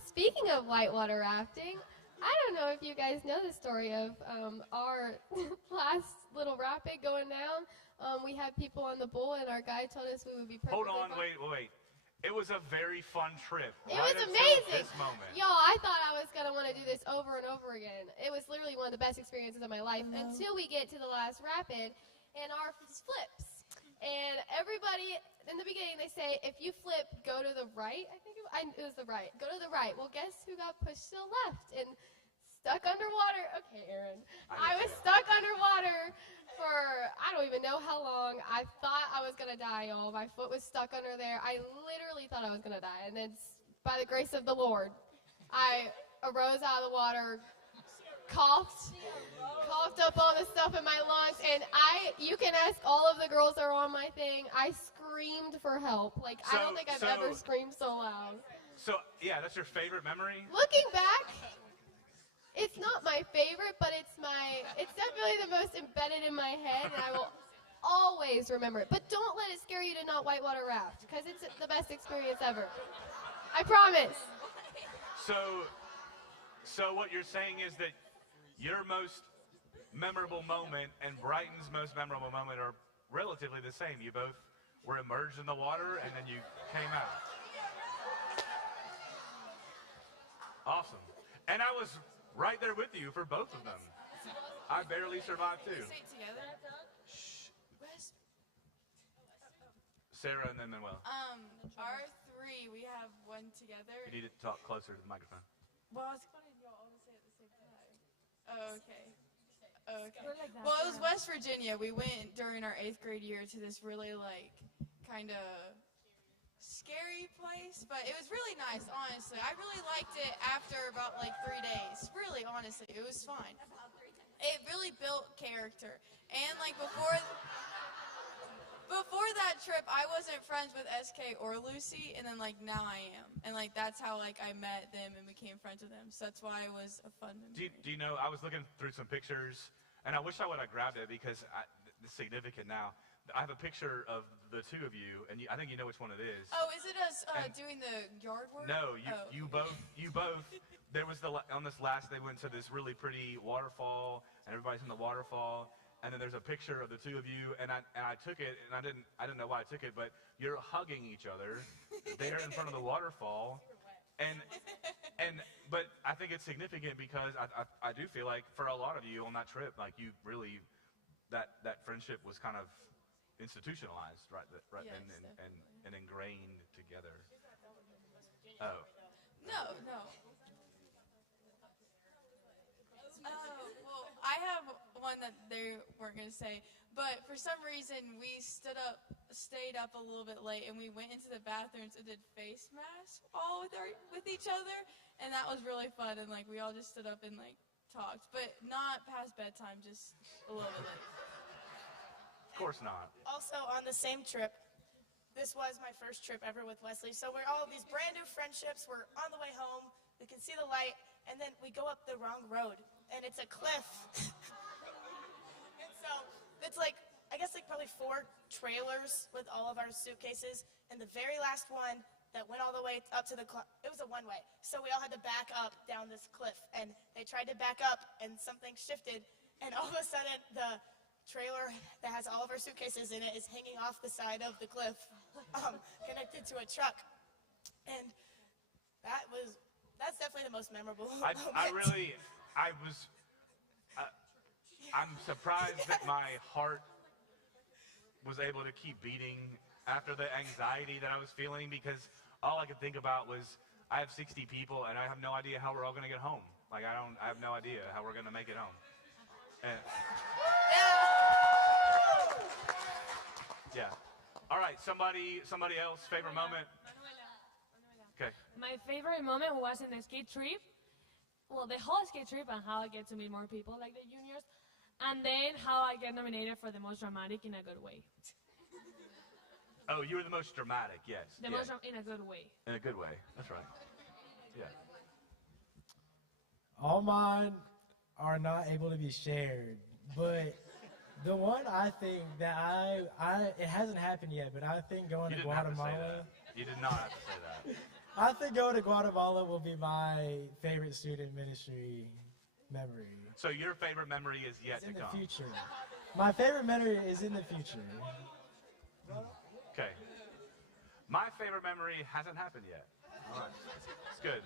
Speaking of whitewater rafting, I don't know if you guys know the story of our last little rapid going down. We had people on the bull, and our guide told us we would be perfectly Hold on, fine. wait. It was a very fun trip. It right was until amazing. This moment. Y'all, I thought I was going to want to do this over and over again. It was literally one of the best experiences of my life until we get to the last rapid and our flips. And everybody, in the beginning, they say, if you flip, go to the right. I think it was the right. Go to the right. Well, guess who got pushed to the left and stuck underwater? Okay, Aaron. I was stuck underwater for I don't even know how long. I thought I was going to die, y'all. My foot was stuck under there. I literally thought I was going to die. And then by the grace of the Lord, I arose out of the water, coughed up all the stuff in my lungs, and you can ask all of the girls that are on my thing, I screamed for help. Like, I don't think I've ever screamed so loud. So, yeah, that's your favorite memory? Looking back, it's not my favorite, but it's definitely the most embedded in my head, and I will always remember it. But don't let it scare you to not whitewater raft, because it's the best experience ever. I promise. So what you're saying is that your most memorable moment and Brighton's most memorable moment are relatively the same. You both were immersed in the water, and then you came out. Awesome. And I was right there with you for both of them. I barely survived too. Together? Sarah and then Manuel. Our three, we have one together. You need to talk closer to the microphone. Well, I was wanting y'all all to say it at the same time. Oh, okay. Well, it was West Virginia. We went during our 8th grade year to this really, kind of scary place. experience, but it was really nice, honestly. I really liked it after about like 3 days. Really, honestly, it was fine. It really built character. And like before that trip, I wasn't friends with SK or Lucy, and then like now I am. And like that's how like I met them and became friends with them. So that's why it was a fun memory. Do you know, I was looking through some pictures, and I wish I would have grabbed it because it's significant now. I have a picture of the two of you, and I think you know which one it is. Oh, is it us doing the yard work? No, Oh. you both. There was on this last, they went to this really pretty waterfall, and everybody's in the waterfall. And then there's a picture of the two of you, and I took it, and I didn't know why I took it, but you're hugging each other there in front of the waterfall, but I think it's significant because I do feel like for a lot of you on that trip, like you really that friendship was kind of institutionalized right Yes, and ingrained together. Oh. No. Oh, well, I have one that they weren't going to say, but for some reason we stayed up a little bit late, and we went into the bathrooms and did face masks all with each other, and that was really fun. And like we all just stood up and like talked, but not past bedtime, just a little bit late. Of course not. Also on the same trip, this was my first trip ever with Wesley. So we're all these brand new friendships. We're on the way home. We can see the light, and then we go up the wrong road, and it's a cliff. And so it's like, I guess like probably 4 trailers with all of our suitcases, and the very last one that went all the way up to it was a one-way. So we all had to back up down this cliff, and they tried to back up, and something shifted, and all of a sudden the trailer that has all of our suitcases in it is hanging off the side of the cliff, connected to a truck. And that's definitely the most memorable moment. I'm surprised that my heart was able to keep beating after the anxiety that I was feeling, because all I could think about was I have 60 people and I have no idea how we're all going to get home. Like I have no idea how we're going to make it home. And, yeah. All right, somebody else, favorite moment? Okay. My favorite moment was in the skate trip. Well, the whole skate trip and how I get to meet more people like the juniors. And then how I get nominated for the most dramatic in a good way. Oh, you were the most dramatic, yes. Most in a good way. In a good way, that's right. Yeah. All mine are not able to be shared, but the one I think that it hasn't happened yet, but I think going to Guatemala. You did not have to say that. I think going to Guatemala will be my favorite student ministry memory. So your favorite memory is yet to come. In the future. My favorite memory is in the future. Okay. My favorite memory hasn't happened yet. All right. It's good.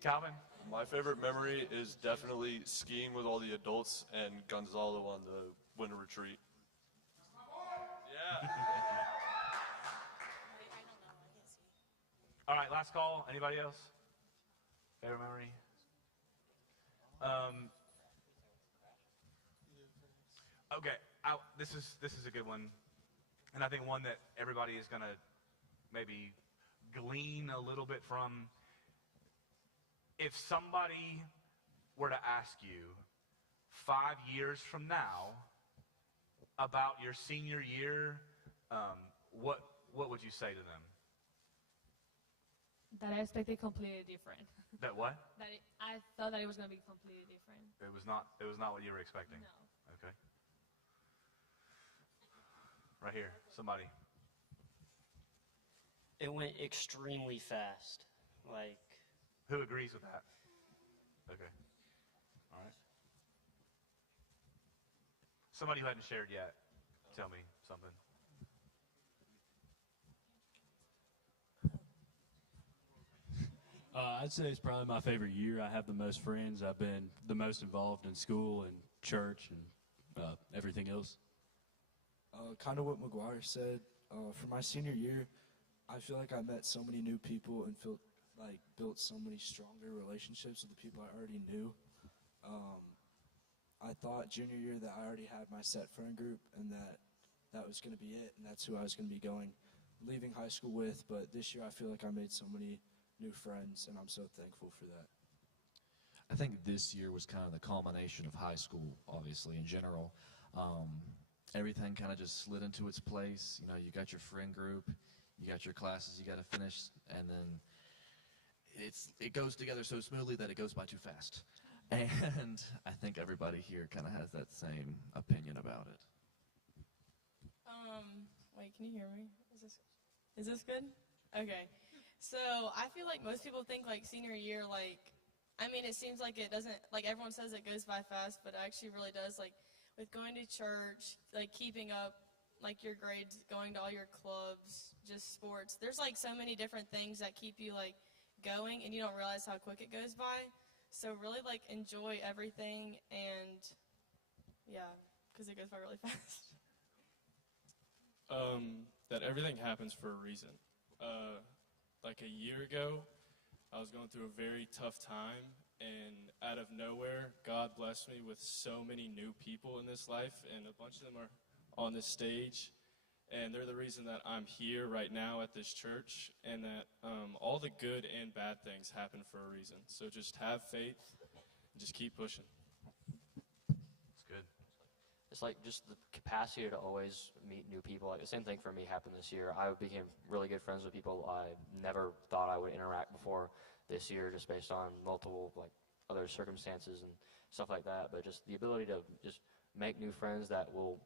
Calvin? My favorite memory is definitely skiing with all the adults and Gonzalo on the winter retreat. Yeah. All right, last call. Anybody else? Favorite memory? Okay, this is a good one, and I think one that everybody is gonna maybe glean a little bit from. If somebody were to ask you 5 years from now about your senior year, what would you say to them? That I expected completely different. That what? I thought that it was going to be completely different. It was not what you were expecting? No. Okay. Right here, somebody. It went extremely fast. Like. Who agrees with that? Okay. All right. Somebody who hadn't shared yet, tell me something. I'd say it's probably my favorite year. I have the most friends. I've been the most involved in school and church and everything else. Kind of what McGuire said. For my senior year, I feel like I met so many new people and built so many stronger relationships with the people I already knew. I thought junior year that I already had my set friend group and that was going to be it, and that's who I was going to be going leaving high school with, but this year I feel like I made so many new friends, and I'm so thankful for that. I think this year was kind of the culmination of high school, obviously, in general. Everything kind of just slid into its place. You know, you got your friend group, you got your classes you got to finish, and then it goes together so smoothly that it goes by too fast. And I think everybody here kind of has that same opinion about it. Wait, can you hear me? Is this good? Okay. So I feel like most people think like senior year, like, I mean, it seems like it doesn't, like everyone says it goes by fast, but it actually really does. Like with going to church, like keeping up, like your grades, going to all your clubs, just sports. There's like so many different things that keep you like going, and you don't realize how quick it goes by. So really like enjoy everything, and yeah, because it goes by really fast. That everything happens for a reason. Like a year ago, I was going through a very tough time, and out of nowhere, God blessed me with so many new people in this life, and a bunch of them are on this stage, and they're the reason that I'm here right now at this church, and that all the good and bad things happen for a reason. So just have faith and just keep pushing. It's good. It's like just the capacity to always meet new people. Like the same thing for me happened this year. I became really good friends with people I never thought I would interact before this year, just based on multiple like other circumstances and stuff like that. But just the ability to just make new friends that will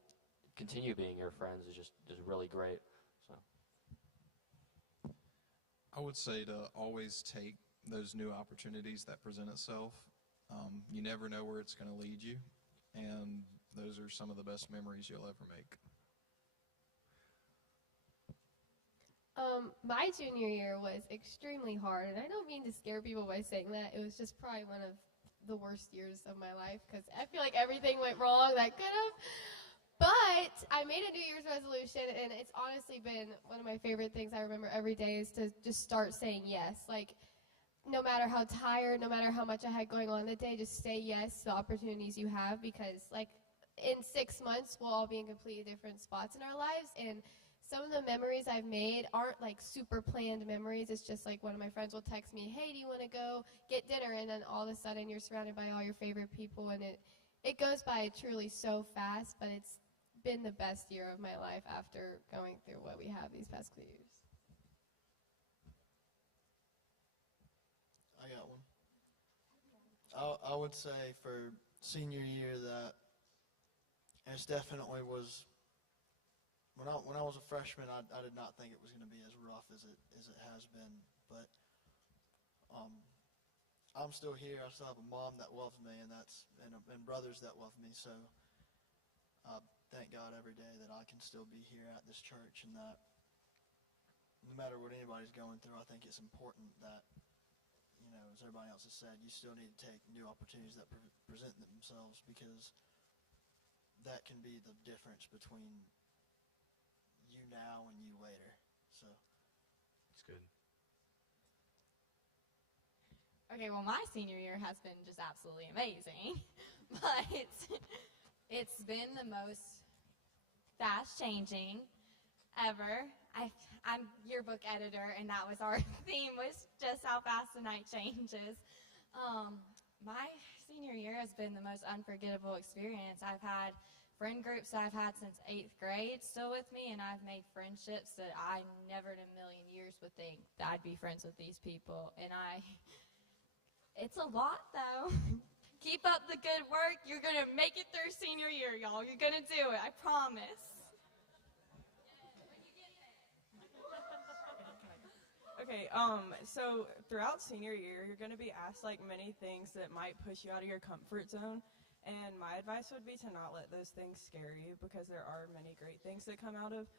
continue being your friends is just really great. So I would say to always take those new opportunities that present itself. You never know where it's going to lead you, and those are some of the best memories you'll ever make. My junior year was extremely hard, and I don't mean to scare people by saying that. It was just probably one of the worst years of my life, because I feel like everything went wrong that could have. But I made a New Year's resolution, and it's honestly been one of my favorite things I remember every day is to just start saying yes. Like, no matter how tired, no matter how much I had going on that day, just say yes to the opportunities you have, because, like, in 6 months, we'll all be in completely different spots in our lives, and some of the memories I've made aren't like super planned memories. It's just like one of my friends will text me, hey, do you want to go get dinner? And then all of a sudden you're surrounded by all your favorite people, and it goes by truly so fast, but it's been the best year of my life after going through what we have these past few years. I got one. I would say for senior year that it definitely was. When I was a freshman, I did not think it was going to be as rough as it has been. But I'm still here. I still have a mom that loves me, and brothers that love me. So I thank God every day that I can still be here at this church, and that no matter what anybody's going through, I think it's important that, you know, as everybody else has said, you still need to take new opportunities that present themselves, because that can be the difference between you now and you later. So it's good. Okay, well, my senior year has been just absolutely amazing, but it's been the most fast-changing ever. I'm yearbook editor, and that was our theme, was just how fast the night changes. My senior year has been the most unforgettable experience. I've had friend groups that I've had since 8th grade still with me, and I've made friendships that I never in a million years would think that I'd be friends with these people. And it's a lot, though. Keep up the good work. You're going to make it through senior year, y'all. You're going to do it. I promise. Okay, so throughout senior year, you're going to be asked like many things that might push you out of your comfort zone. And my advice would be to not let those things scare you, because there are many great things that come out of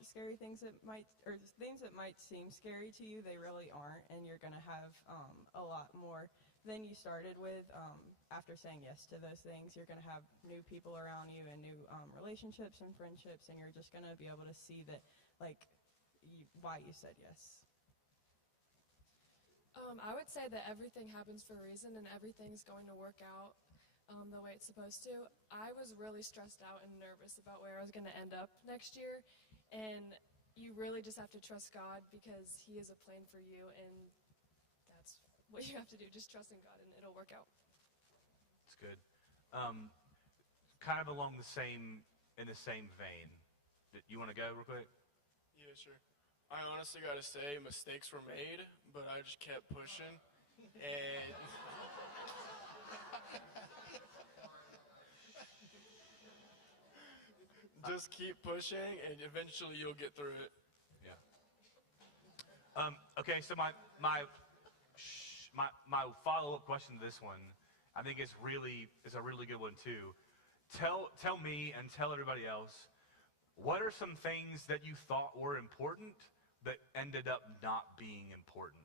scary things that might, or things that might seem scary to you. They really aren't, and you're going to have a lot more than you started with after saying yes to those things. You're going to have new people around you and new relationships and friendships, and you're just going to be able to see that, like, why you said yes. I would say that everything happens for a reason, and everything's going to work out the way it's supposed to. I was really stressed out and nervous about where I was going to end up next year, and you really just have to trust God because He has a plan for you, and that's what you have to do. Just trust in God, and it'll work out. That's good. Kind of along in the same vein. You want to go real quick? Yeah, sure. I honestly got to say, mistakes were made, but I just kept pushing, and just keep pushing, and eventually you'll get through it. Yeah. Okay, so my follow-up question to this one, I think is a really good one too. Tell me and tell everybody else, what are some things that you thought were important that ended up not being important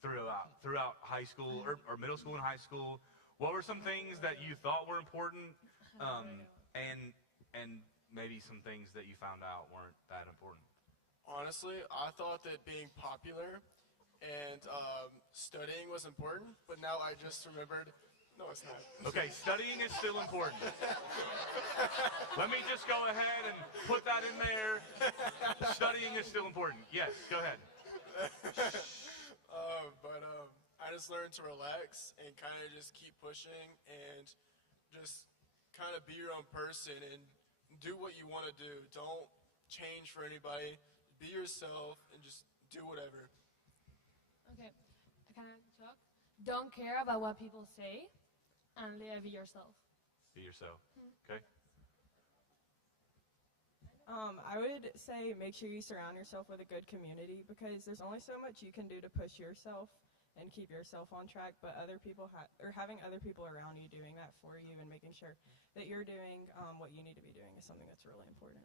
throughout high school or middle school and high school? What were some things that you thought were important, and maybe some things that you found out weren't that important? Honestly, I thought that being popular and studying was important, but now I just remembered, no, it's not. Okay, studying is still important. Let me just go ahead and put that in there. Studying is still important. Yes, go ahead. But I just learned to relax and kind of just keep pushing and just kind of be your own person and do what you want to do. Don't change for anybody. Be yourself and just do whatever. Okay, I kind of talk. Don't care about what people say, and live yourself. Be yourself. Okay. I would say make sure you surround yourself with a good community because there's only so much you can do to push yourself and keep yourself on track, but other people or having other people around you doing that for you and making sure that you're doing what you need to be doing is something that's really important.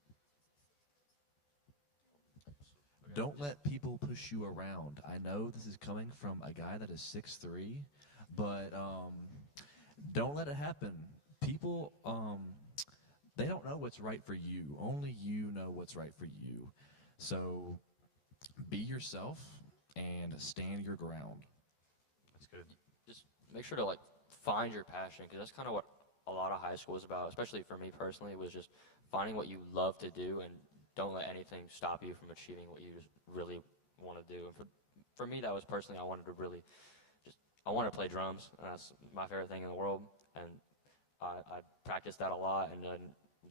Don't let people push you around. I know this is coming from a guy that is 6'3", but don't let it happen. People, they don't know what's right for you. Only you know what's right for you. So be yourself and stand your ground. That's good. Just make sure to find your passion, because that's kind of what a lot of high school is about, especially for me personally, was just finding what you love to do and don't let anything stop you from achieving what you just really want to do. And for me, that was personally, I wanted to play drums, and that's my favorite thing in the world, and I practiced that a lot, and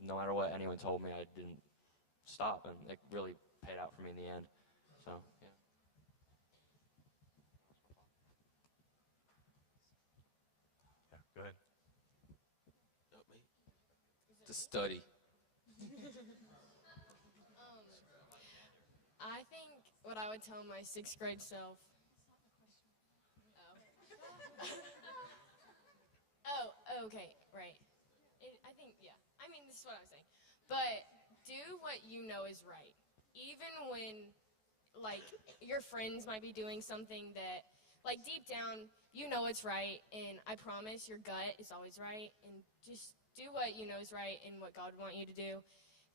no matter what anyone told me, I didn't stop, and it really paid out for me in the end. So, yeah. Yeah, go ahead. To study. I think what I would tell my 6th grade self. Okay, right. I think, yeah. I mean, this is what I'm saying. But do what you know is right. Even when, your friends might be doing something that, deep down, you know it's right, and I promise your gut is always right, and just do what you know is right and what God would want you to do.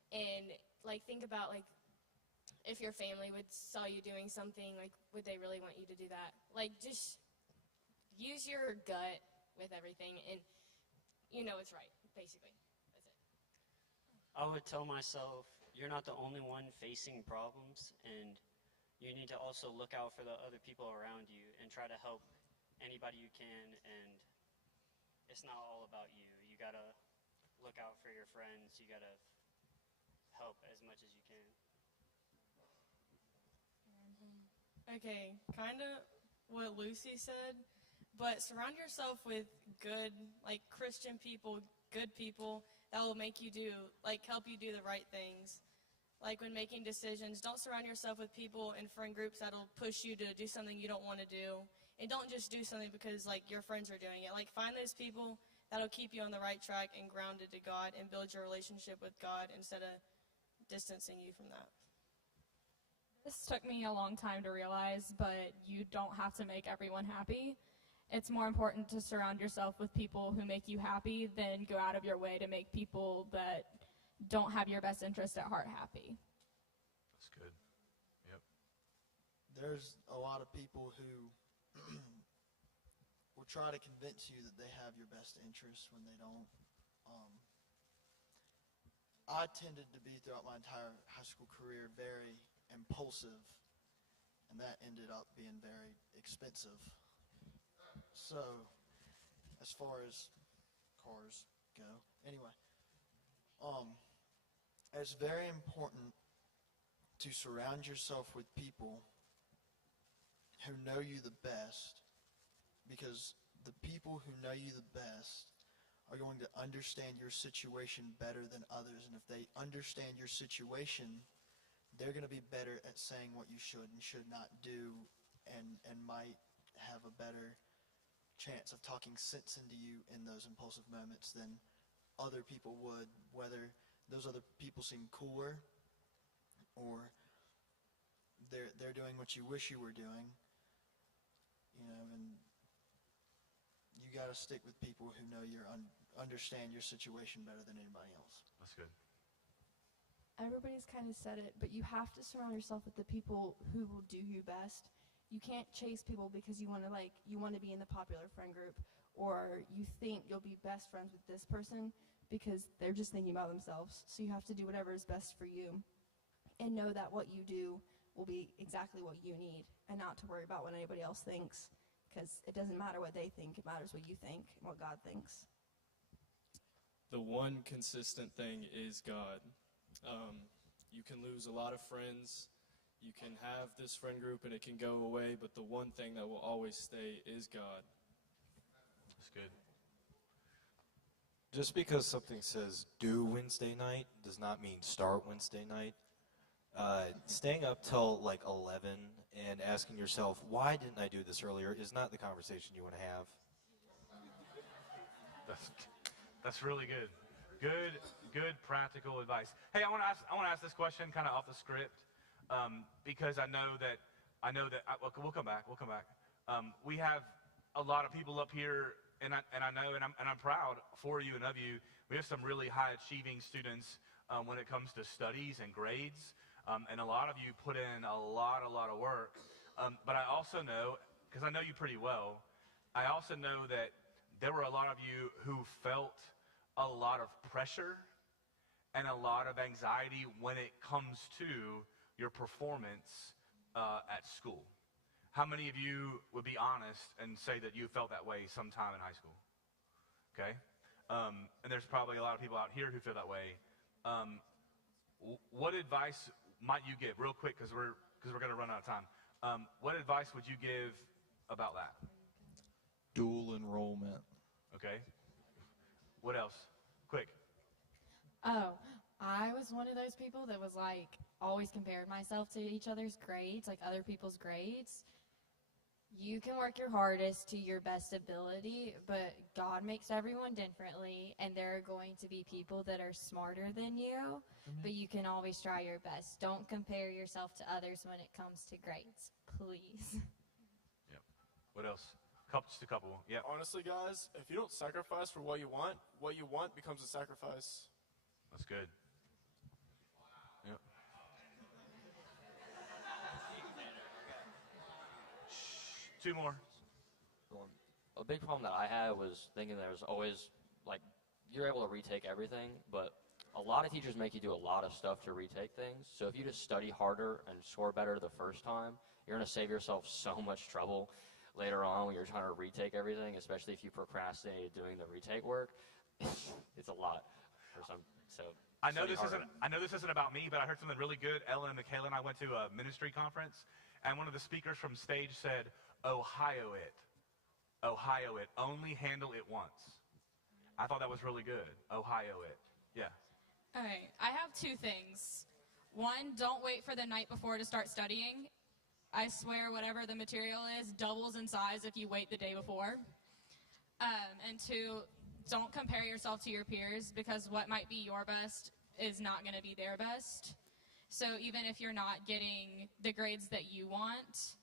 And, think about, if your family saw you doing something, would they really want you to do that? Just use your gut with everything, and you know it's right, basically. That's it. I would tell myself, you're not the only one facing problems, and you need to also look out for the other people around you and try to help anybody you can, and it's not all about you. You gotta look out for your friends. You gotta help as much as you can. Okay, kind of what Lucy said, but surround yourself with good, Christian people, good people that will make you help you do the right things. When making decisions, don't surround yourself with people and friend groups that'll push you to do something you don't want to do. And don't just do something because, your friends are doing it. Find those people that'll keep you on the right track and grounded to God and build your relationship with God instead of distancing you from that. This took me a long time to realize, but you don't have to make everyone happy. It's more important to surround yourself with people who make you happy than go out of your way to make people that don't have your best interest at heart happy. That's good. Yep. There's a lot of people who will try to convince you that they have your best interests when they don't. I tended to be, throughout my entire high school career, very impulsive, and that ended up being very expensive. So, as far as cars go, anyway, it's very important to surround yourself with people who know you the best, because the people who know you the best are going to understand your situation better than others. And if they understand your situation, they're going to be better at saying what you should and should not do, and might have a better chance of talking sense into you in those impulsive moments than other people would, whether those other people seem cooler or they're doing what you wish you were doing. And you got to stick with people who know understand your situation better than anybody else. That's good. Everybody's kind of said it, but you have to surround yourself with the people who will do you best. You can't chase people because you want to be in the popular friend group, or you think you'll be best friends with this person because they're just thinking about themselves. So you have to do whatever is best for you, and know that what you do will be exactly what you need, and not to worry about what anybody else thinks, because it doesn't matter what they think. It matters what you think and what God thinks. The one consistent thing is God. You can lose a lot of friends. You can have this friend group and it can go away, but the one thing that will always stay is God. That's good. Just because something says do Wednesday night does not mean start Wednesday night. Staying up till like 11 and asking yourself, why didn't I do this earlier, is not the conversation you want to have. That's really good. Good practical advice. Hey, I want to ask this question kind of off the script, because I know that we'll come back. We have a lot of people up here, and I'm proud for you and of you. We have some really high achieving students when it comes to studies and grades, and a lot of you put in a lot of work. But I also know, because I know you pretty well, I also know that there were a lot of you who felt a lot of pressure and a lot of anxiety when it comes to your performance at school. How many of you would be honest and say that you felt that way sometime in high school? Okay? And there's probably a lot of people out here who feel that way. What advice might you give, real quick, because we're going to run out of time. What advice would you give about that? Dual enrollment. Okay. What else? Quick. Oh, I was one of those people that was like always compared myself to each other's grades, like other people's grades. You can work your hardest to your best ability, but God makes everyone differently, and there are going to be people that are smarter than you, but you can always try your best. Don't compare yourself to others when it comes to grades, please. Yep. What else? Just a couple. Yeah. Honestly, guys, if you don't sacrifice for what you want becomes a sacrifice. That's good. Yep. Two more. A big problem that I had was thinking there was always, like, you're able to retake everything, but a lot of teachers make you do a lot of stuff to retake things. So if you just study harder and score better the first time, you're going to save yourself so much trouble later on when you're trying to retake everything, especially if you procrastinated doing the retake work. It's a lot for some. So I know this isn't about me, but I heard something really good. Ellen and Michaela and I went to a ministry conference, and one of the speakers from stage said, Ohio it. Only handle it once. I thought that was really good. Ohio it. Yeah. All right, I have two things. One, don't wait for the night before to start studying. I swear whatever the material is doubles in size if you wait the day before. And two, don't compare yourself to your peers, because what might be your best is not going to be their best. So even if you're not getting the grades that you want,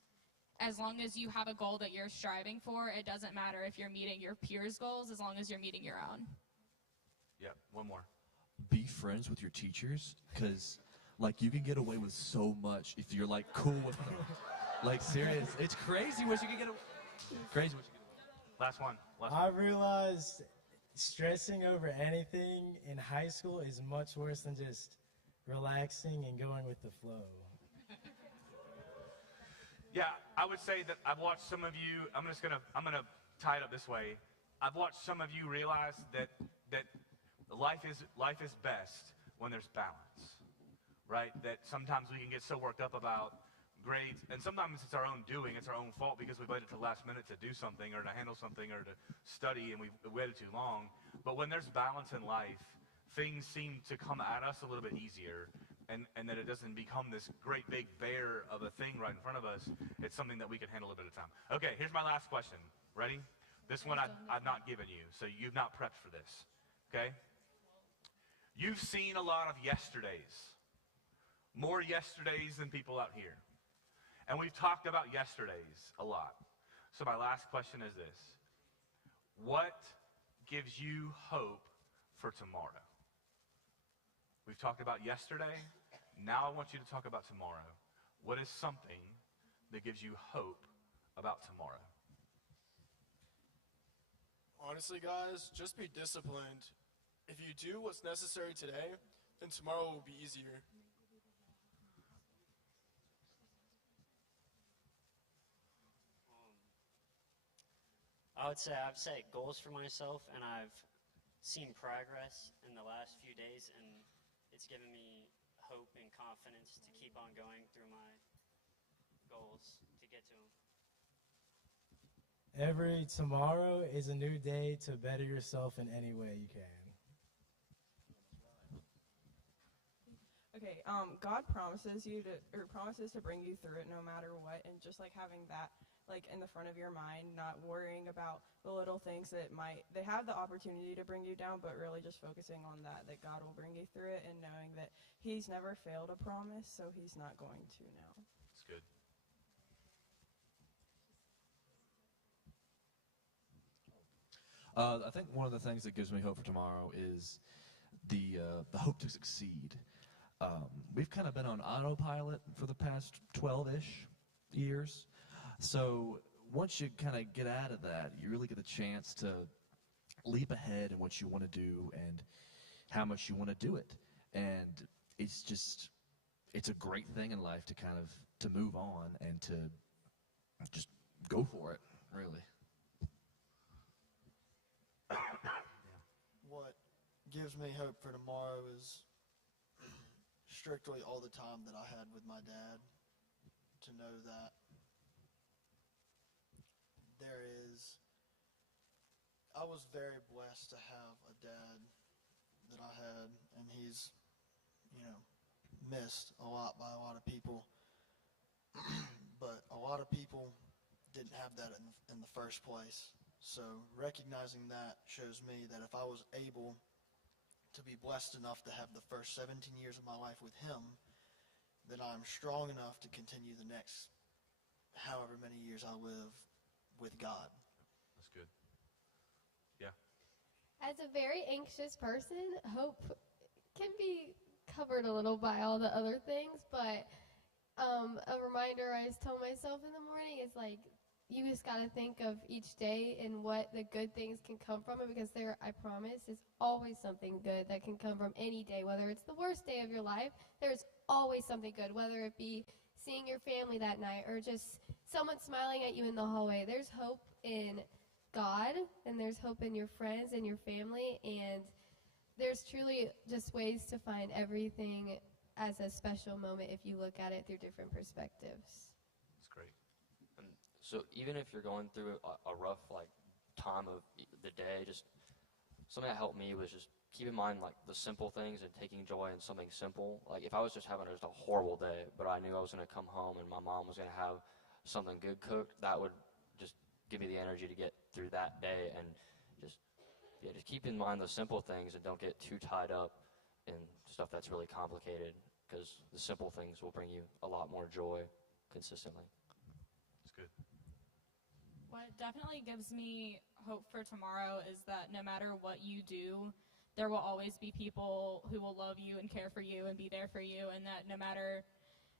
as long as you have a goal that you're striving for, it doesn't matter if you're meeting your peers' goals as long as you're meeting your own. Yeah, one more. Be friends with your teachers, because like you can get away with so much if you're like cool with them. Like serious, it's crazy what you can get away. Crazy what you can get away. Last one. I realized stressing over anything in high school is much worse than just relaxing and going with the flow. Yeah, I would say that I've watched some of you. I'm gonna tie it up this way. I've watched some of you realize that life is best when there's balance, right? That sometimes we can get so worked up about grades, and sometimes it's our own doing, it's our own fault because we waited to the last minute to do something or to handle something or to study, and we waited too long. But when there's balance in life, things seem to come at us a little bit easier. And that it doesn't become this great big bear of a thing right in front of us. It's something that we can handle a bit of time. Okay, here's my last question. Ready? This one I've not given you, so you've not prepped for this. Okay? You've seen a lot of yesterdays. More yesterdays than people out here. And we've talked about yesterdays a lot. So my last question is this. What gives you hope for tomorrow? We've talked about yesterday. Now I want you to talk about tomorrow. What is something that gives you hope about tomorrow? Honestly, guys, just be disciplined. If you do what's necessary today, then tomorrow will be easier. I would say I've set goals for myself, and I've seen progress in the last few days, and it's given me hope and confidence to keep on going through my goals to get to them. Every tomorrow is a new day to better yourself in any way you can. Okay, God promises to bring you through it no matter what, and just like having that like in the front of your mind, not worrying about the little things that they have the opportunity to bring you down, but really just focusing on that God will bring you through it, and knowing that He's never failed a promise, so He's not going to now. That's good. I think one of the things that gives me hope for tomorrow is the hope to succeed. We've kind of been on autopilot for the past 12-ish years. So once you kind of get out of that, you really get the chance to leap ahead in what you want to do and how much you want to do it. And it's a great thing in life to kind of to move on and to just go for it, really. What gives me hope for tomorrow is strictly all the time that I had with my dad, to know that I was very blessed to have a dad that I had, and he's, missed a lot by a lot of people. But a lot of people didn't have that in the first place. So recognizing that shows me that if I was able to be blessed enough to have the first 17 years of my life with him, then I'm strong enough to continue the next however many years I live with God. That's good. Yeah. As a very anxious person, hope can be covered a little by all the other things, but a reminder I always tell myself in the morning is like, you just got to think of each day and what the good things can come from it, because there, I promise, is always something good that can come from any day. Whether it's the worst day of your life, there's always something good, whether it be seeing your family that night or just someone smiling at you in the hallway. There's hope in God, and there's hope in your friends and your family, and there's truly just ways to find everything as a special moment if you look at it through different perspectives. That's great. So even if you're going through a rough time of the day, just something that helped me was just keep in mind the simple things and taking joy in something simple. Like if I was just having just a horrible day, but I knew I was going to come home and my mom was going to have something good cooked, that would just give me the energy to get through that day. And just keep in mind the simple things and don't get too tied up in stuff that's really complicated, because the simple things will bring you a lot more joy consistently. That's good. What definitely gives me hope for tomorrow is that no matter what you do, there will always be people who will love you and care for you and be there for you, and that no matter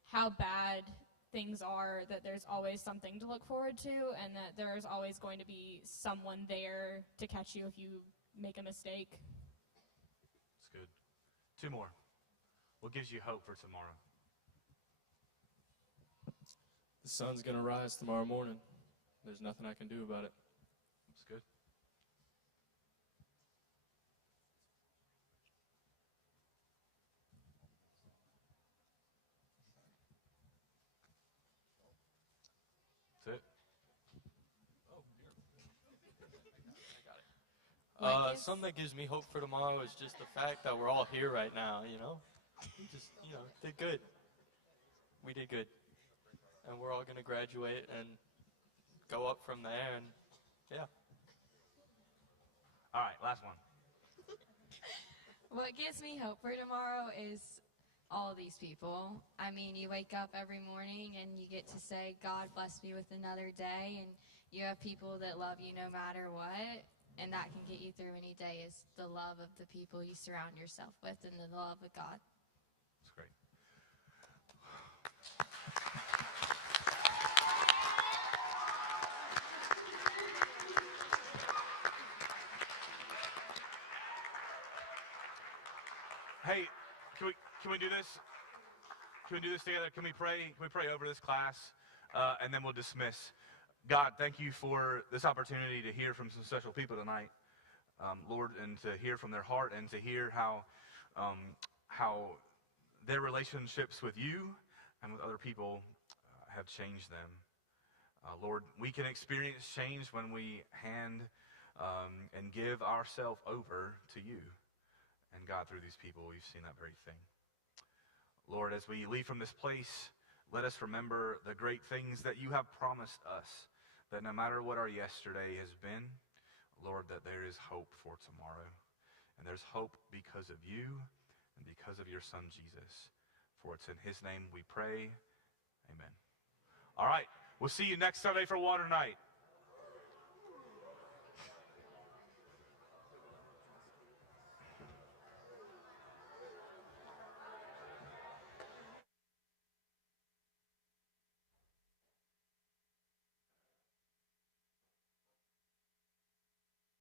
how bad things are, that there's always something to look forward to, and that there's always going to be someone there to catch you if you make a mistake. That's good. Two more. What gives you hope for tomorrow? the sun's going to rise tomorrow morning. There's nothing I can do about it. That's good. That's it. Something that gives me hope for tomorrow is just the fact that we're all here right now, We just, did good. We did good. And we're all going to graduate and go up from there, and yeah. All right, last one. What gives me hope for tomorrow is all of these people. I mean, you wake up every morning and you get to say, God bless me with another day, and you have people that love you no matter what, and that can get you through any day is the love of the people you surround yourself with and the love of God. That's great. Hey, can we do this? Can we do this together? Can we pray? Can we pray over this class, and then we'll dismiss? God, thank you for this opportunity to hear from some special people tonight, Lord, and to hear from their heart, and to hear how their relationships with you and with other people have changed them. Lord, we can experience change when we hand and give ourselves over to you. And God, through these people, we've seen that very thing. Lord, as we leave from this place, let us remember the great things that you have promised us, that no matter what our yesterday has been, Lord, that there is hope for tomorrow. And there's hope because of you and because of your Son, Jesus. For it's in his name we pray. Amen. All right, we'll see you next Sunday for Water Night.